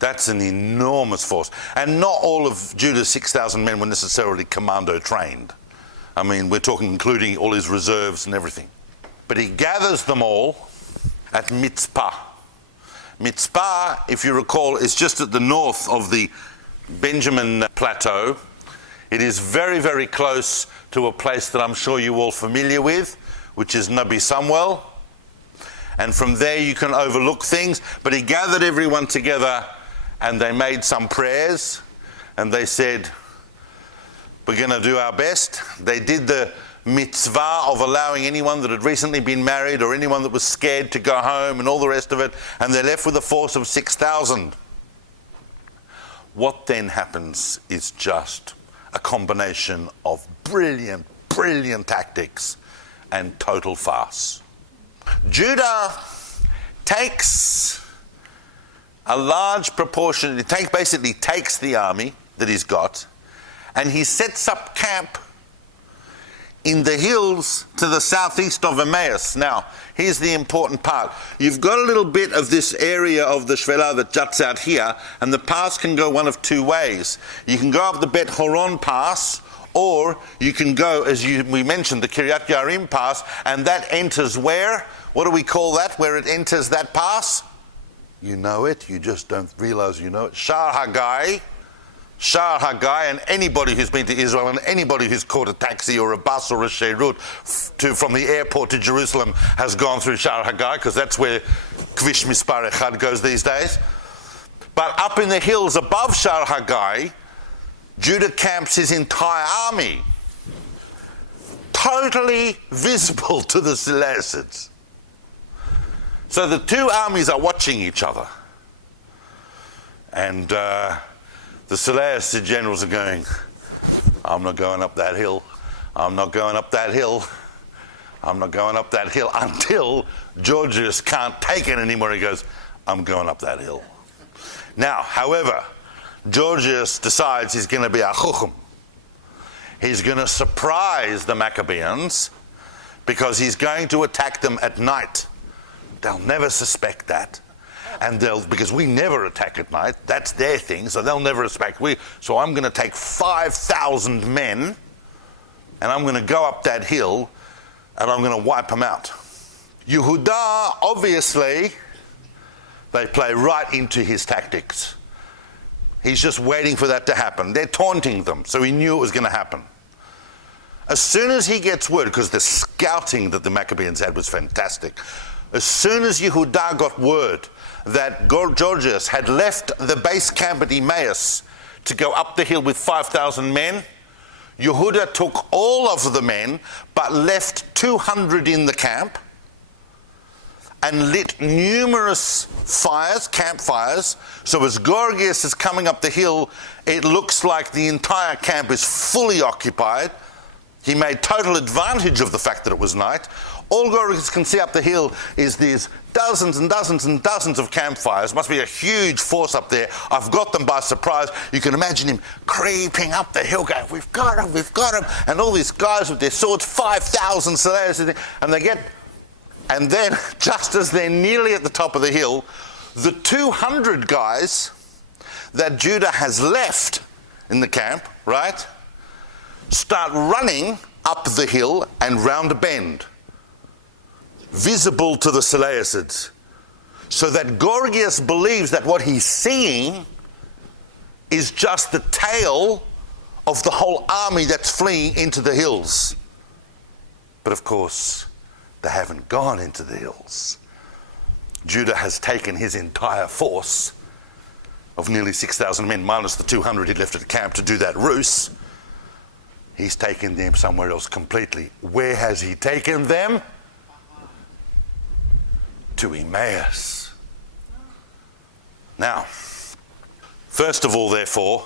That's an enormous force. And not all of Judah's 6,000 men were necessarily commando trained. I mean, we're talking including all his reserves and everything. But he gathers them all at Mitzpah. Mitzpah, if you recall, is just at the north of the Benjamin Plateau. It is very, very close to a place that I'm sure you're all familiar with, which is Nabi Samuel. And from there you can overlook things. But he gathered everyone together and they made some prayers and they said, we're going to do our best. They did the mitzvah of allowing anyone that had recently been married or anyone that was scared to go home and all the rest of it, and they're left with a force of 6,000. What then happens is just a combination of brilliant, brilliant tactics and total farce. Judah takes a large proportion, basically takes the army that he's got, and he sets up camp in the hills to the southeast of Emmaus. Now, here's the important part. You've got a little bit of this area of the Shvela that juts out here, and the pass can go one of two ways. You can go up the Bet Horon Pass, or you can go, as we mentioned, the Kiryat Yarim Pass, and that enters where? What do we call that, where it enters that pass? You know it, you just don't realize you know it. Shar Haggai. Shar Haggai, and anybody who's been to Israel and anybody who's caught a taxi or a bus or a sherut from the airport to Jerusalem has gone through Shar Haggai, because that's where Kvish Mispar Echad goes these days. But up in the hills above Shar Haggai, Judah camps his entire army, totally visible to the Soleasids. So the two armies are watching each other. And the Seleucid generals are going, I'm not going up that hill. I'm not going up that hill. I'm not going up that hill, until Georgius can't take it anymore. He goes, I'm going up that hill. Now, however, Georgius decides he's going to be a chuchum. He's going to surprise the Maccabeans because he's going to attack them at night. They'll never suspect that. And because we never attack at night, that's their thing, so they'll never suspect. So I'm going to take 5,000 men, and I'm going to go up that hill, and I'm going to wipe them out. Yehuda, obviously, they play right into his tactics. He's just waiting for that to happen. They're taunting them, so he knew it was going to happen. As soon as he gets word, because the scouting that the Maccabeans had was fantastic, as soon as Yehuda got word that Georgius had left the base camp at Emmaus to go up the hill with 5,000 men, Yehuda took all of the men, but left 200 in the camp, and lit numerous fires, campfires. So as Gorgias is coming up the hill, it looks like the entire camp is fully occupied. He made total advantage of the fact that it was night. All Gorgias can see up the hill is these dozens and dozens and dozens of campfires. Must be a huge force up there. I've got them by surprise. You can imagine him creeping up the hill going, we've got him, we've got him. And all these guys with their swords, 5,000 Soleasids, and then just as they're nearly at the top of the hill, the 200 guys that Judah has left in the camp, right, start running up the hill and round a bend, visible to the Soleasids, so that Gorgias believes that what he's seeing is just the tail of the whole army that's fleeing into the hills. But of course, they haven't gone into the hills. Judah has taken his entire force of nearly 6,000 men, minus the 200 he left at the camp to do that ruse. He's taken them somewhere else completely. Where has he taken them? To Emmaus. Now, first of all, therefore,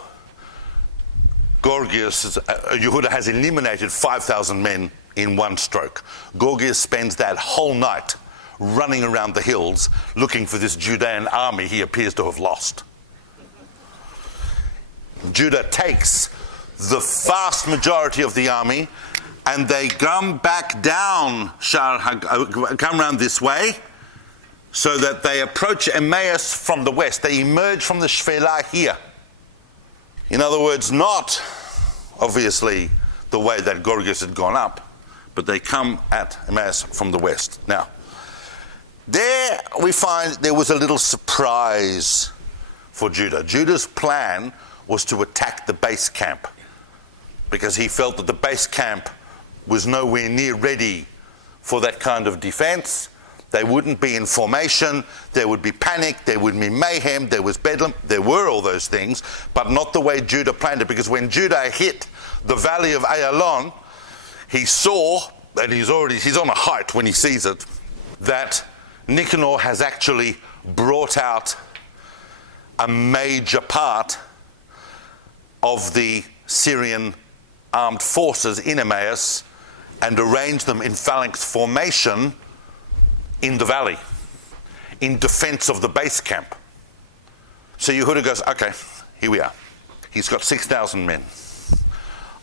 Yehuda has eliminated 5,000 men in one stroke. Gorgias spends that whole night running around the hills looking for this Judean army he appears to have lost. Judah takes the vast majority of the army and they come back down, come around this way, so that they approach Emmaus from the west. They emerge from the Shvelah here. In other words, not obviously the way that Gorgias had gone up, but they come at Emmaus from the west. Now, there we find there was a little surprise for Judah. Judah's plan was to attack the base camp because he felt that the base camp was nowhere near ready for that kind of defense. They wouldn't be in formation, there would be panic, there would be mayhem, there was bedlam, there were all those things, but not the way Judah planned it, because when Judah hit the valley of Ayalon, he saw, and he's on a height when he sees it, that Nicanor has actually brought out a major part of the Syrian armed forces in Emmaus and arranged them in phalanx formation in the valley, in defense of the base camp. So Yehuda goes, okay, here we are. He's got 6,000 men.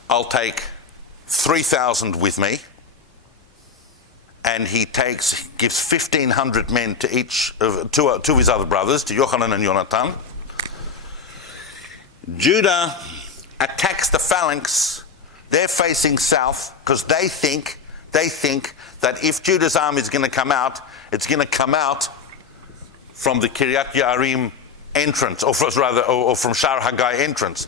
I'll take 3,000 with me. And he gives 1,500 men to each of two of his other brothers, to Yochanan and Yonatan. Judah attacks the phalanx. They're facing south because they think that if Judah's army is going to come out, it's going to come out from the Kiryat Yarim entrance, or from Shar Haggai entrance.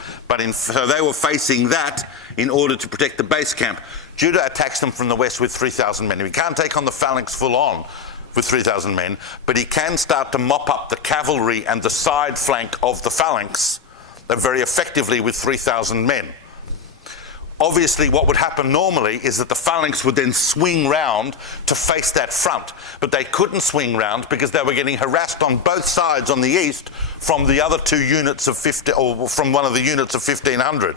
So they were facing that in order to protect the base camp. Judah attacks them from the west with 3,000 men. He can't take on the phalanx full on with 3,000 men, but he can start to mop up the cavalry and the side flank of the phalanx very effectively with 3,000 men. Obviously, what would happen normally is that the phalanx would then swing round to face that front. But they couldn't swing round because they were getting harassed on both sides on the east from the other two units of 50, or from one of the units of 1,500.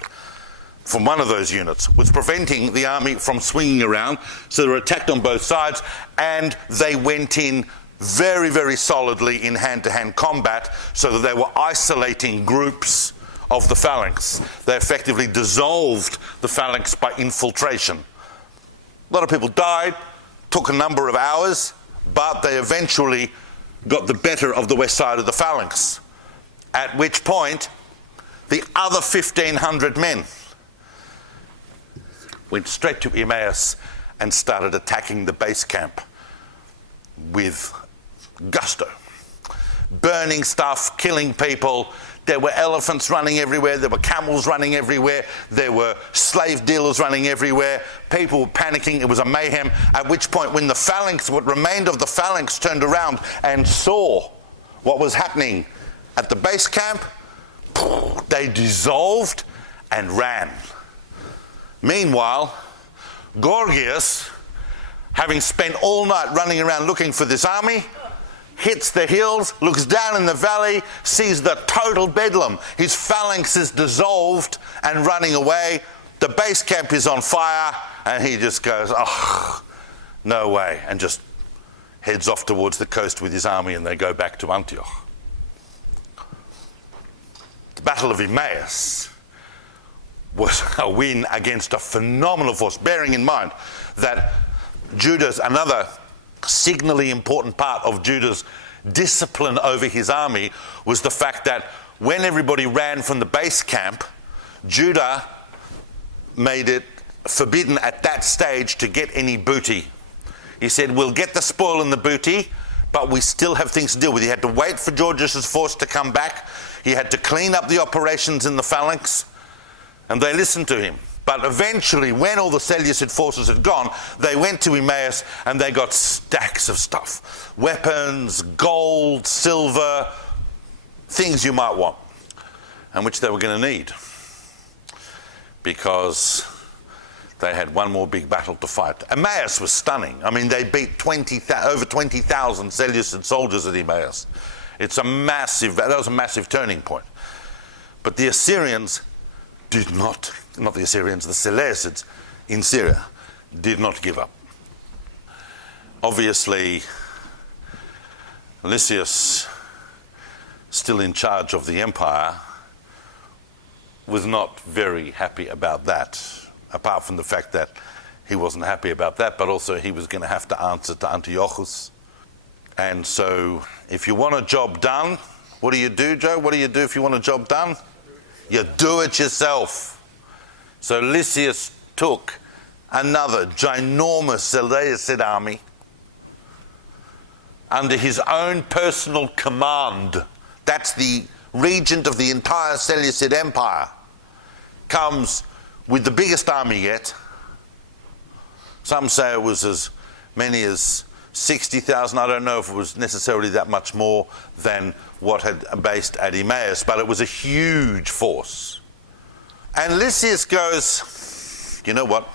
From one of those units, was preventing the army from swinging around. So they were attacked on both sides, and they went in very, very solidly in hand-to-hand combat, so that they were isolating groups of the phalanx. They effectively dissolved the phalanx by infiltration. A lot of people died, took a number of hours, but they eventually got the better of the west side of the phalanx, at which point the other 1,500 men went straight to Emmaus and started attacking the base camp with gusto. Burning stuff, killing people. There were elephants running everywhere. There were camels running everywhere. There were slave dealers running everywhere. People were panicking. It was a mayhem. At which point, when the phalanx, what remained of the phalanx, turned around and saw what was happening at the base camp, they dissolved and ran. Meanwhile, Gorgias, having spent all night running around looking for this army, hits the hills, looks down in the valley, sees the total bedlam. His phalanx is dissolved and running away. The base camp is on fire, and he just goes, oh, no way, and just heads off towards the coast with his army, and they go back to Antioch. The Battle of Emmaus was a win against a phenomenal force, bearing in mind that another signally important part of Judah's discipline over his army was the fact that when everybody ran from the base camp, Judah made it forbidden at that stage to get any booty. He said, we'll get the spoil and the booty, but we still have things to deal with. He had to wait for Gorgias' force to come back, He had to clean up the operations in the Phalanx, and they listened to him. But eventually, when all the Seleucid forces had gone, they went to Emmaus and they got stacks of stuff. Weapons, gold, silver, things you might want, and which they were going to need, because they had one more big battle to fight. Emmaus was stunning. I mean, they beat over 20,000 Seleucid soldiers at Emmaus. That was a massive turning point. But the Assyrians did not the Assyrians, the Seleucids in Syria did not give up. Obviously, Lysias, still in charge of the empire, was not very happy about that, apart from the fact that he wasn't happy about that, but also he was going to have to answer to Antiochus. And so, if you want a job done, what do you do, Joe? What do you do if you want a job done? You do it yourself. So Lysias took another ginormous Seleucid army under his own personal command. That's the regent of the entire Seleucid empire. Comes with the biggest army yet. Some say it was as many as 60,000. I don't know if it was necessarily that much more than what had based at Emmaus, but it was a huge force. And Lysias goes, you know what?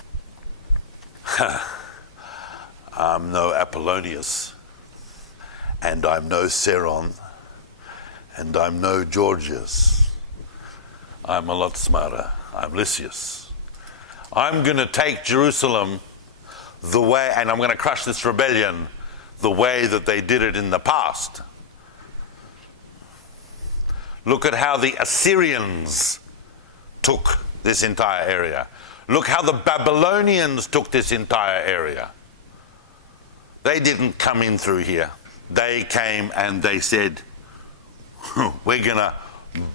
I'm no Apollonius, and I'm no Seron, and I'm no Georgius. I'm a lot smarter. I'm Lysias. I'm going to take Jerusalem the way, and I'm going to crush this rebellion the way that they did it in the past. Look at how the Assyrians took this entire area. Look how the Babylonians took this entire area. They didn't come in through here. They came and they said, we're going to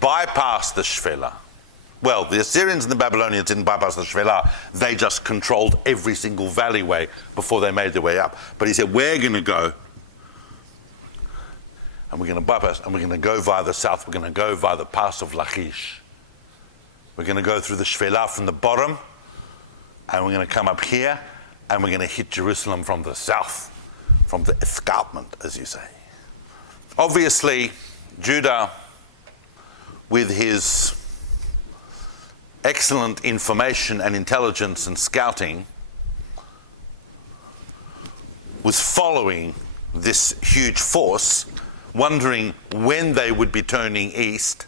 bypass the Shvela. Well, the Assyrians and the Babylonians didn't bypass the Shvela. They just controlled every single valleyway before they made their way up. But he said, we're going to go, and we're going to bypass, and we're going to go via the south. We're going to go via the pass of Lachish. We're going to go through the Shvela from the bottom, and we're going to come up here, and we're going to hit Jerusalem from the south, from the escarpment, as you say. Obviously, Judah, with his excellent information and intelligence and scouting, was following this huge force, wondering when they would be turning east,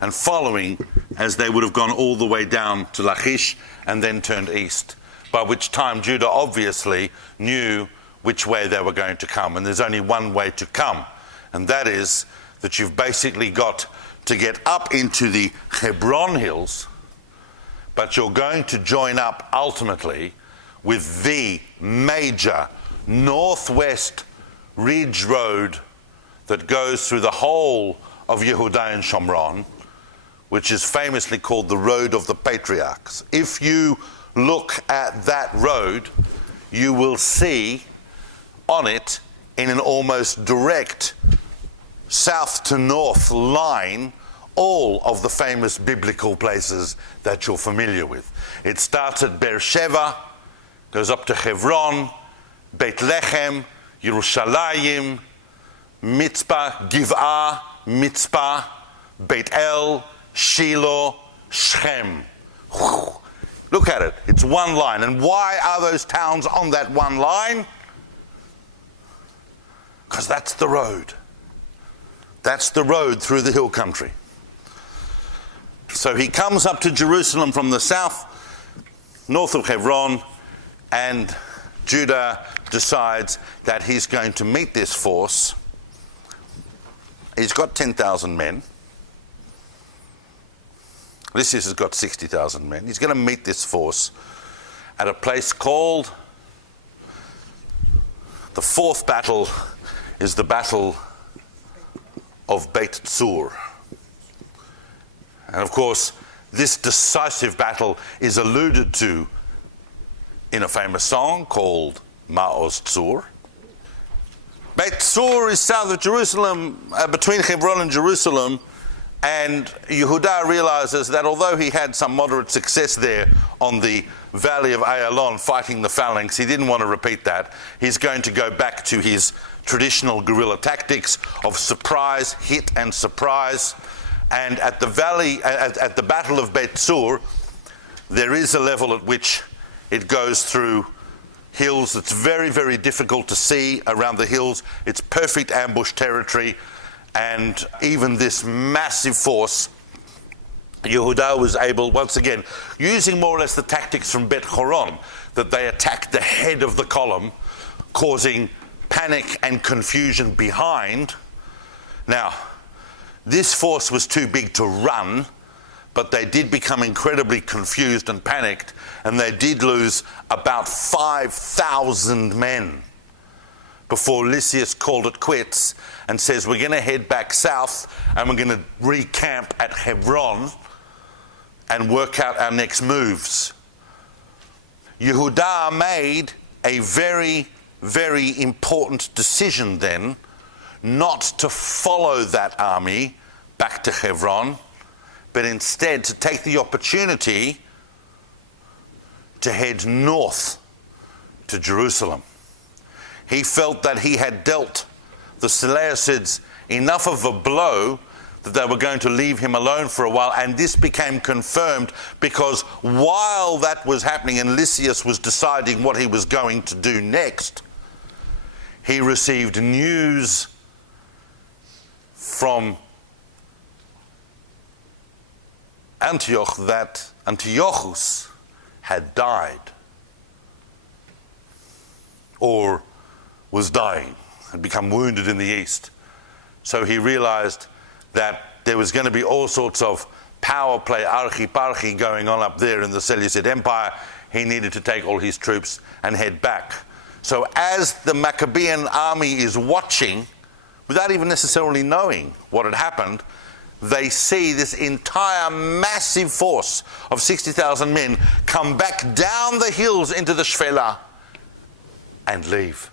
and following as they would have gone all the way down to Lachish and then turned east, by which time Judah obviously knew which way they were going to come. And there's only one way to come, and that is that you've basically got to get up into the Hebron hills, but you're going to join up ultimately with the major northwest ridge road that goes through the whole of Yehudah and Shomron, which is famously called the Road of the Patriarchs. If you look at that road, you will see on it, in an almost direct south to north line, all of the famous biblical places that you're familiar with. It starts at Beersheba, goes up to Hebron, Beit Lechem, Yerushalayim, Mitzpah, Giv'ah, Mitzpah, Beit El, Shiloh, Shechem. Look at it. It's one line. And why are those towns on that one line? Because that's the road. That's the road through the hill country. So he comes up to Jerusalem from the south, north of Hebron, and Judah decides that he's going to meet this force. He's got 10,000 men. Lysias has got 60,000 men. He's going to meet this force at a place called, the fourth battle is the Battle of Beit Tzur. And of course, this decisive battle is alluded to in a famous song called Ma'oz Tzur. Beit Tzur is south of Jerusalem, between Hebron and Jerusalem, And Yehuda realizes that although he had some moderate success there on the valley of Ayalon fighting the Phalanx, he didn't want to repeat that. He's going to go back to his traditional guerrilla tactics of surprise, hit and surprise. And at the Battle of Bet Sur, there is a level at which it goes through hills. It's very, very difficult to see around the hills. It's perfect ambush territory. And even this massive force, Yehuda was able, once again, using more or less the tactics from Bet Horon, that they attacked the head of the column, causing panic and confusion behind. Now, this force was too big to run, but they did become incredibly confused and panicked, and they did lose about 5,000 men before Lysias called it quits and says, we're going to head back south and we're going to recamp at Hebron and work out our next moves. Yehuda made a very, very important decision then not to follow that army back to Hebron, but instead to take the opportunity to head north to Jerusalem. He felt that he had dealt the Seleucids enough of a blow that they were going to leave him alone for a while, and this became confirmed because while that was happening and Lysias was deciding what he was going to do next, he received news from Antioch that Antiochus had died or was dying, had become wounded in the east. So he realized that there was going to be all sorts of power play, archi-parchi going on up there in the Seleucid Empire. He needed to take all his troops and head back. So as the Maccabean army is watching, without even necessarily knowing what had happened, they see this entire massive force of 60,000 men come back down the hills into the Shfela and leave.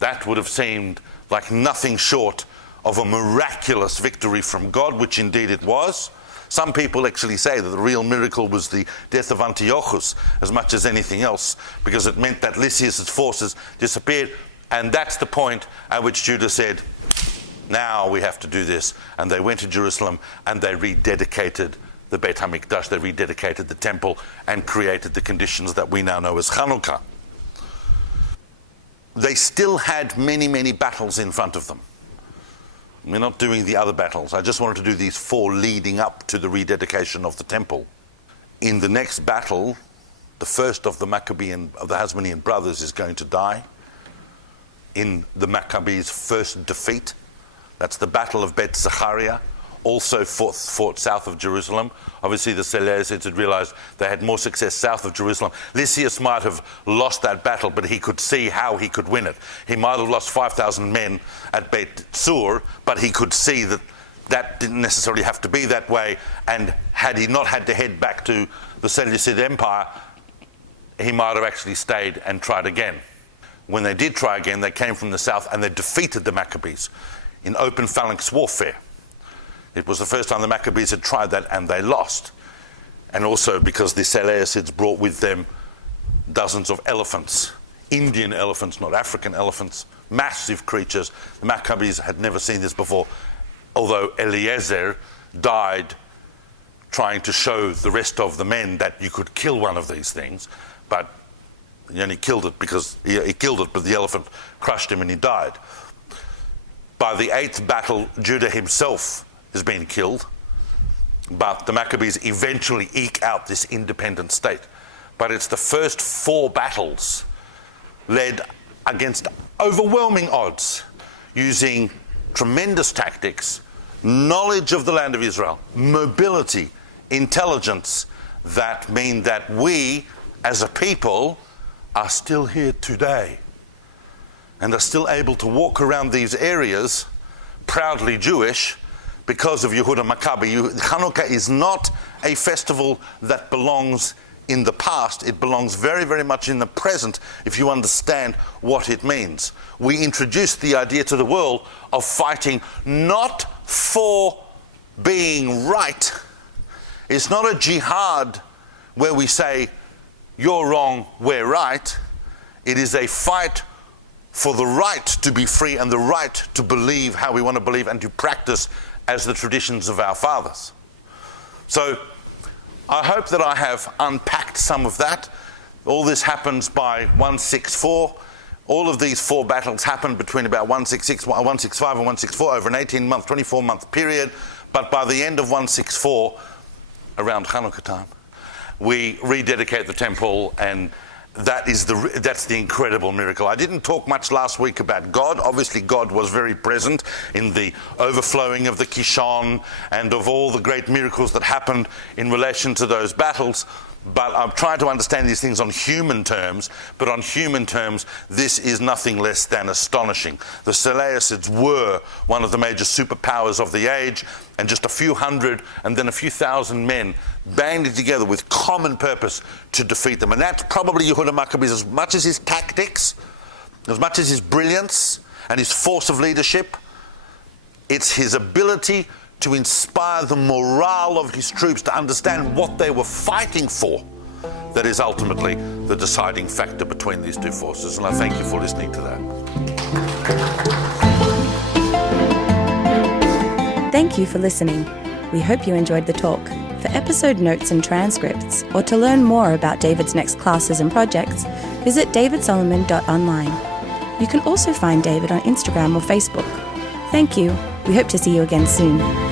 That would have seemed like nothing short of a miraculous victory from God, which indeed it was. Some people actually say that the real miracle was the death of Antiochus as much as anything else, because it meant that Lysias' forces disappeared, and that's the point at which Judah said, now we have to do this. And they went to Jerusalem and they rededicated the Beit HaMikdash, they rededicated the temple and created the conditions that we now know as Hanukkah. They still had many, many battles in front of them. We're not doing the other battles. I just wanted to do these 4 leading up to the rededication of the temple. In the next battle, the first of the Hasmonean brothers is going to die in the Maccabees' first defeat. That's the Battle of Bet Zachariah, also fought south of Jerusalem. Obviously the Seleucids had realized they had more success south of Jerusalem. Lysias might have lost that battle, but he could see how he could win it. He might have lost 5,000 men at Bet Sur, but he could see that that didn't necessarily have to be that way, and had he not had to head back to the Seleucid Empire, he might have actually stayed and tried again. When they did try again, they came from the south and they defeated the Maccabees in open phalanx warfare. It was the first time the Maccabees had tried that, and they lost. And also because the Seleucids brought with them dozens of elephants, Indian elephants, not African elephants, massive creatures. The Maccabees had never seen this before, although Eliezer died trying to show the rest of the men that you could kill one of these things, but he only killed it because he killed it, but the elephant crushed him and he died. By the 8th battle, Judah himself has been killed, but the Maccabees eventually eke out this independent state. But it's the first 4 battles led against overwhelming odds, using tremendous tactics, knowledge of the land of Israel, mobility, intelligence, that mean that we as a people are still here today and are still able to walk around these areas proudly Jewish because of Yehuda Maccabi. Hanukkah is not a festival that belongs in the past. It belongs very, very much in the present if you understand what it means. We introduced the idea to the world of fighting not for being right is not a jihad where we say, you're wrong, we're right. It is a fight for the right to be free and the right to believe how we want to believe and to practice as the traditions of our fathers. So I hope that I have unpacked some of that. All this happens by 164. All of these 4 battles happened between about 165 and 164 over an 18-month, 24-month period. But by the end of 164, around Hanukkah time, we rededicate the temple, and that's the incredible miracle. I didn't talk much last week about God. Obviously, God was very present in the overflowing of the Kishon and of all the great miracles that happened in relation to those battles. But I'm trying to understand these things on human terms. But on human terms, this is nothing less than astonishing. The Soleasids were one of the major superpowers of the age, and just a few hundred and then a few thousand men banded together with common purpose to defeat them. And that's probably Yehuda Maccabees, as much as his tactics, as much as his brilliance and his force of leadership, it's his ability to inspire the morale of his troops to understand what they were fighting for that is ultimately the deciding factor between these two forces. And I thank you for listening to that. Thank you for listening. We hope you enjoyed the talk. For episode notes and transcripts, or to learn more about David's next classes and projects, visit davidsolomon.online. You can also find David on Instagram or Facebook. Thank you. We hope to see you again soon.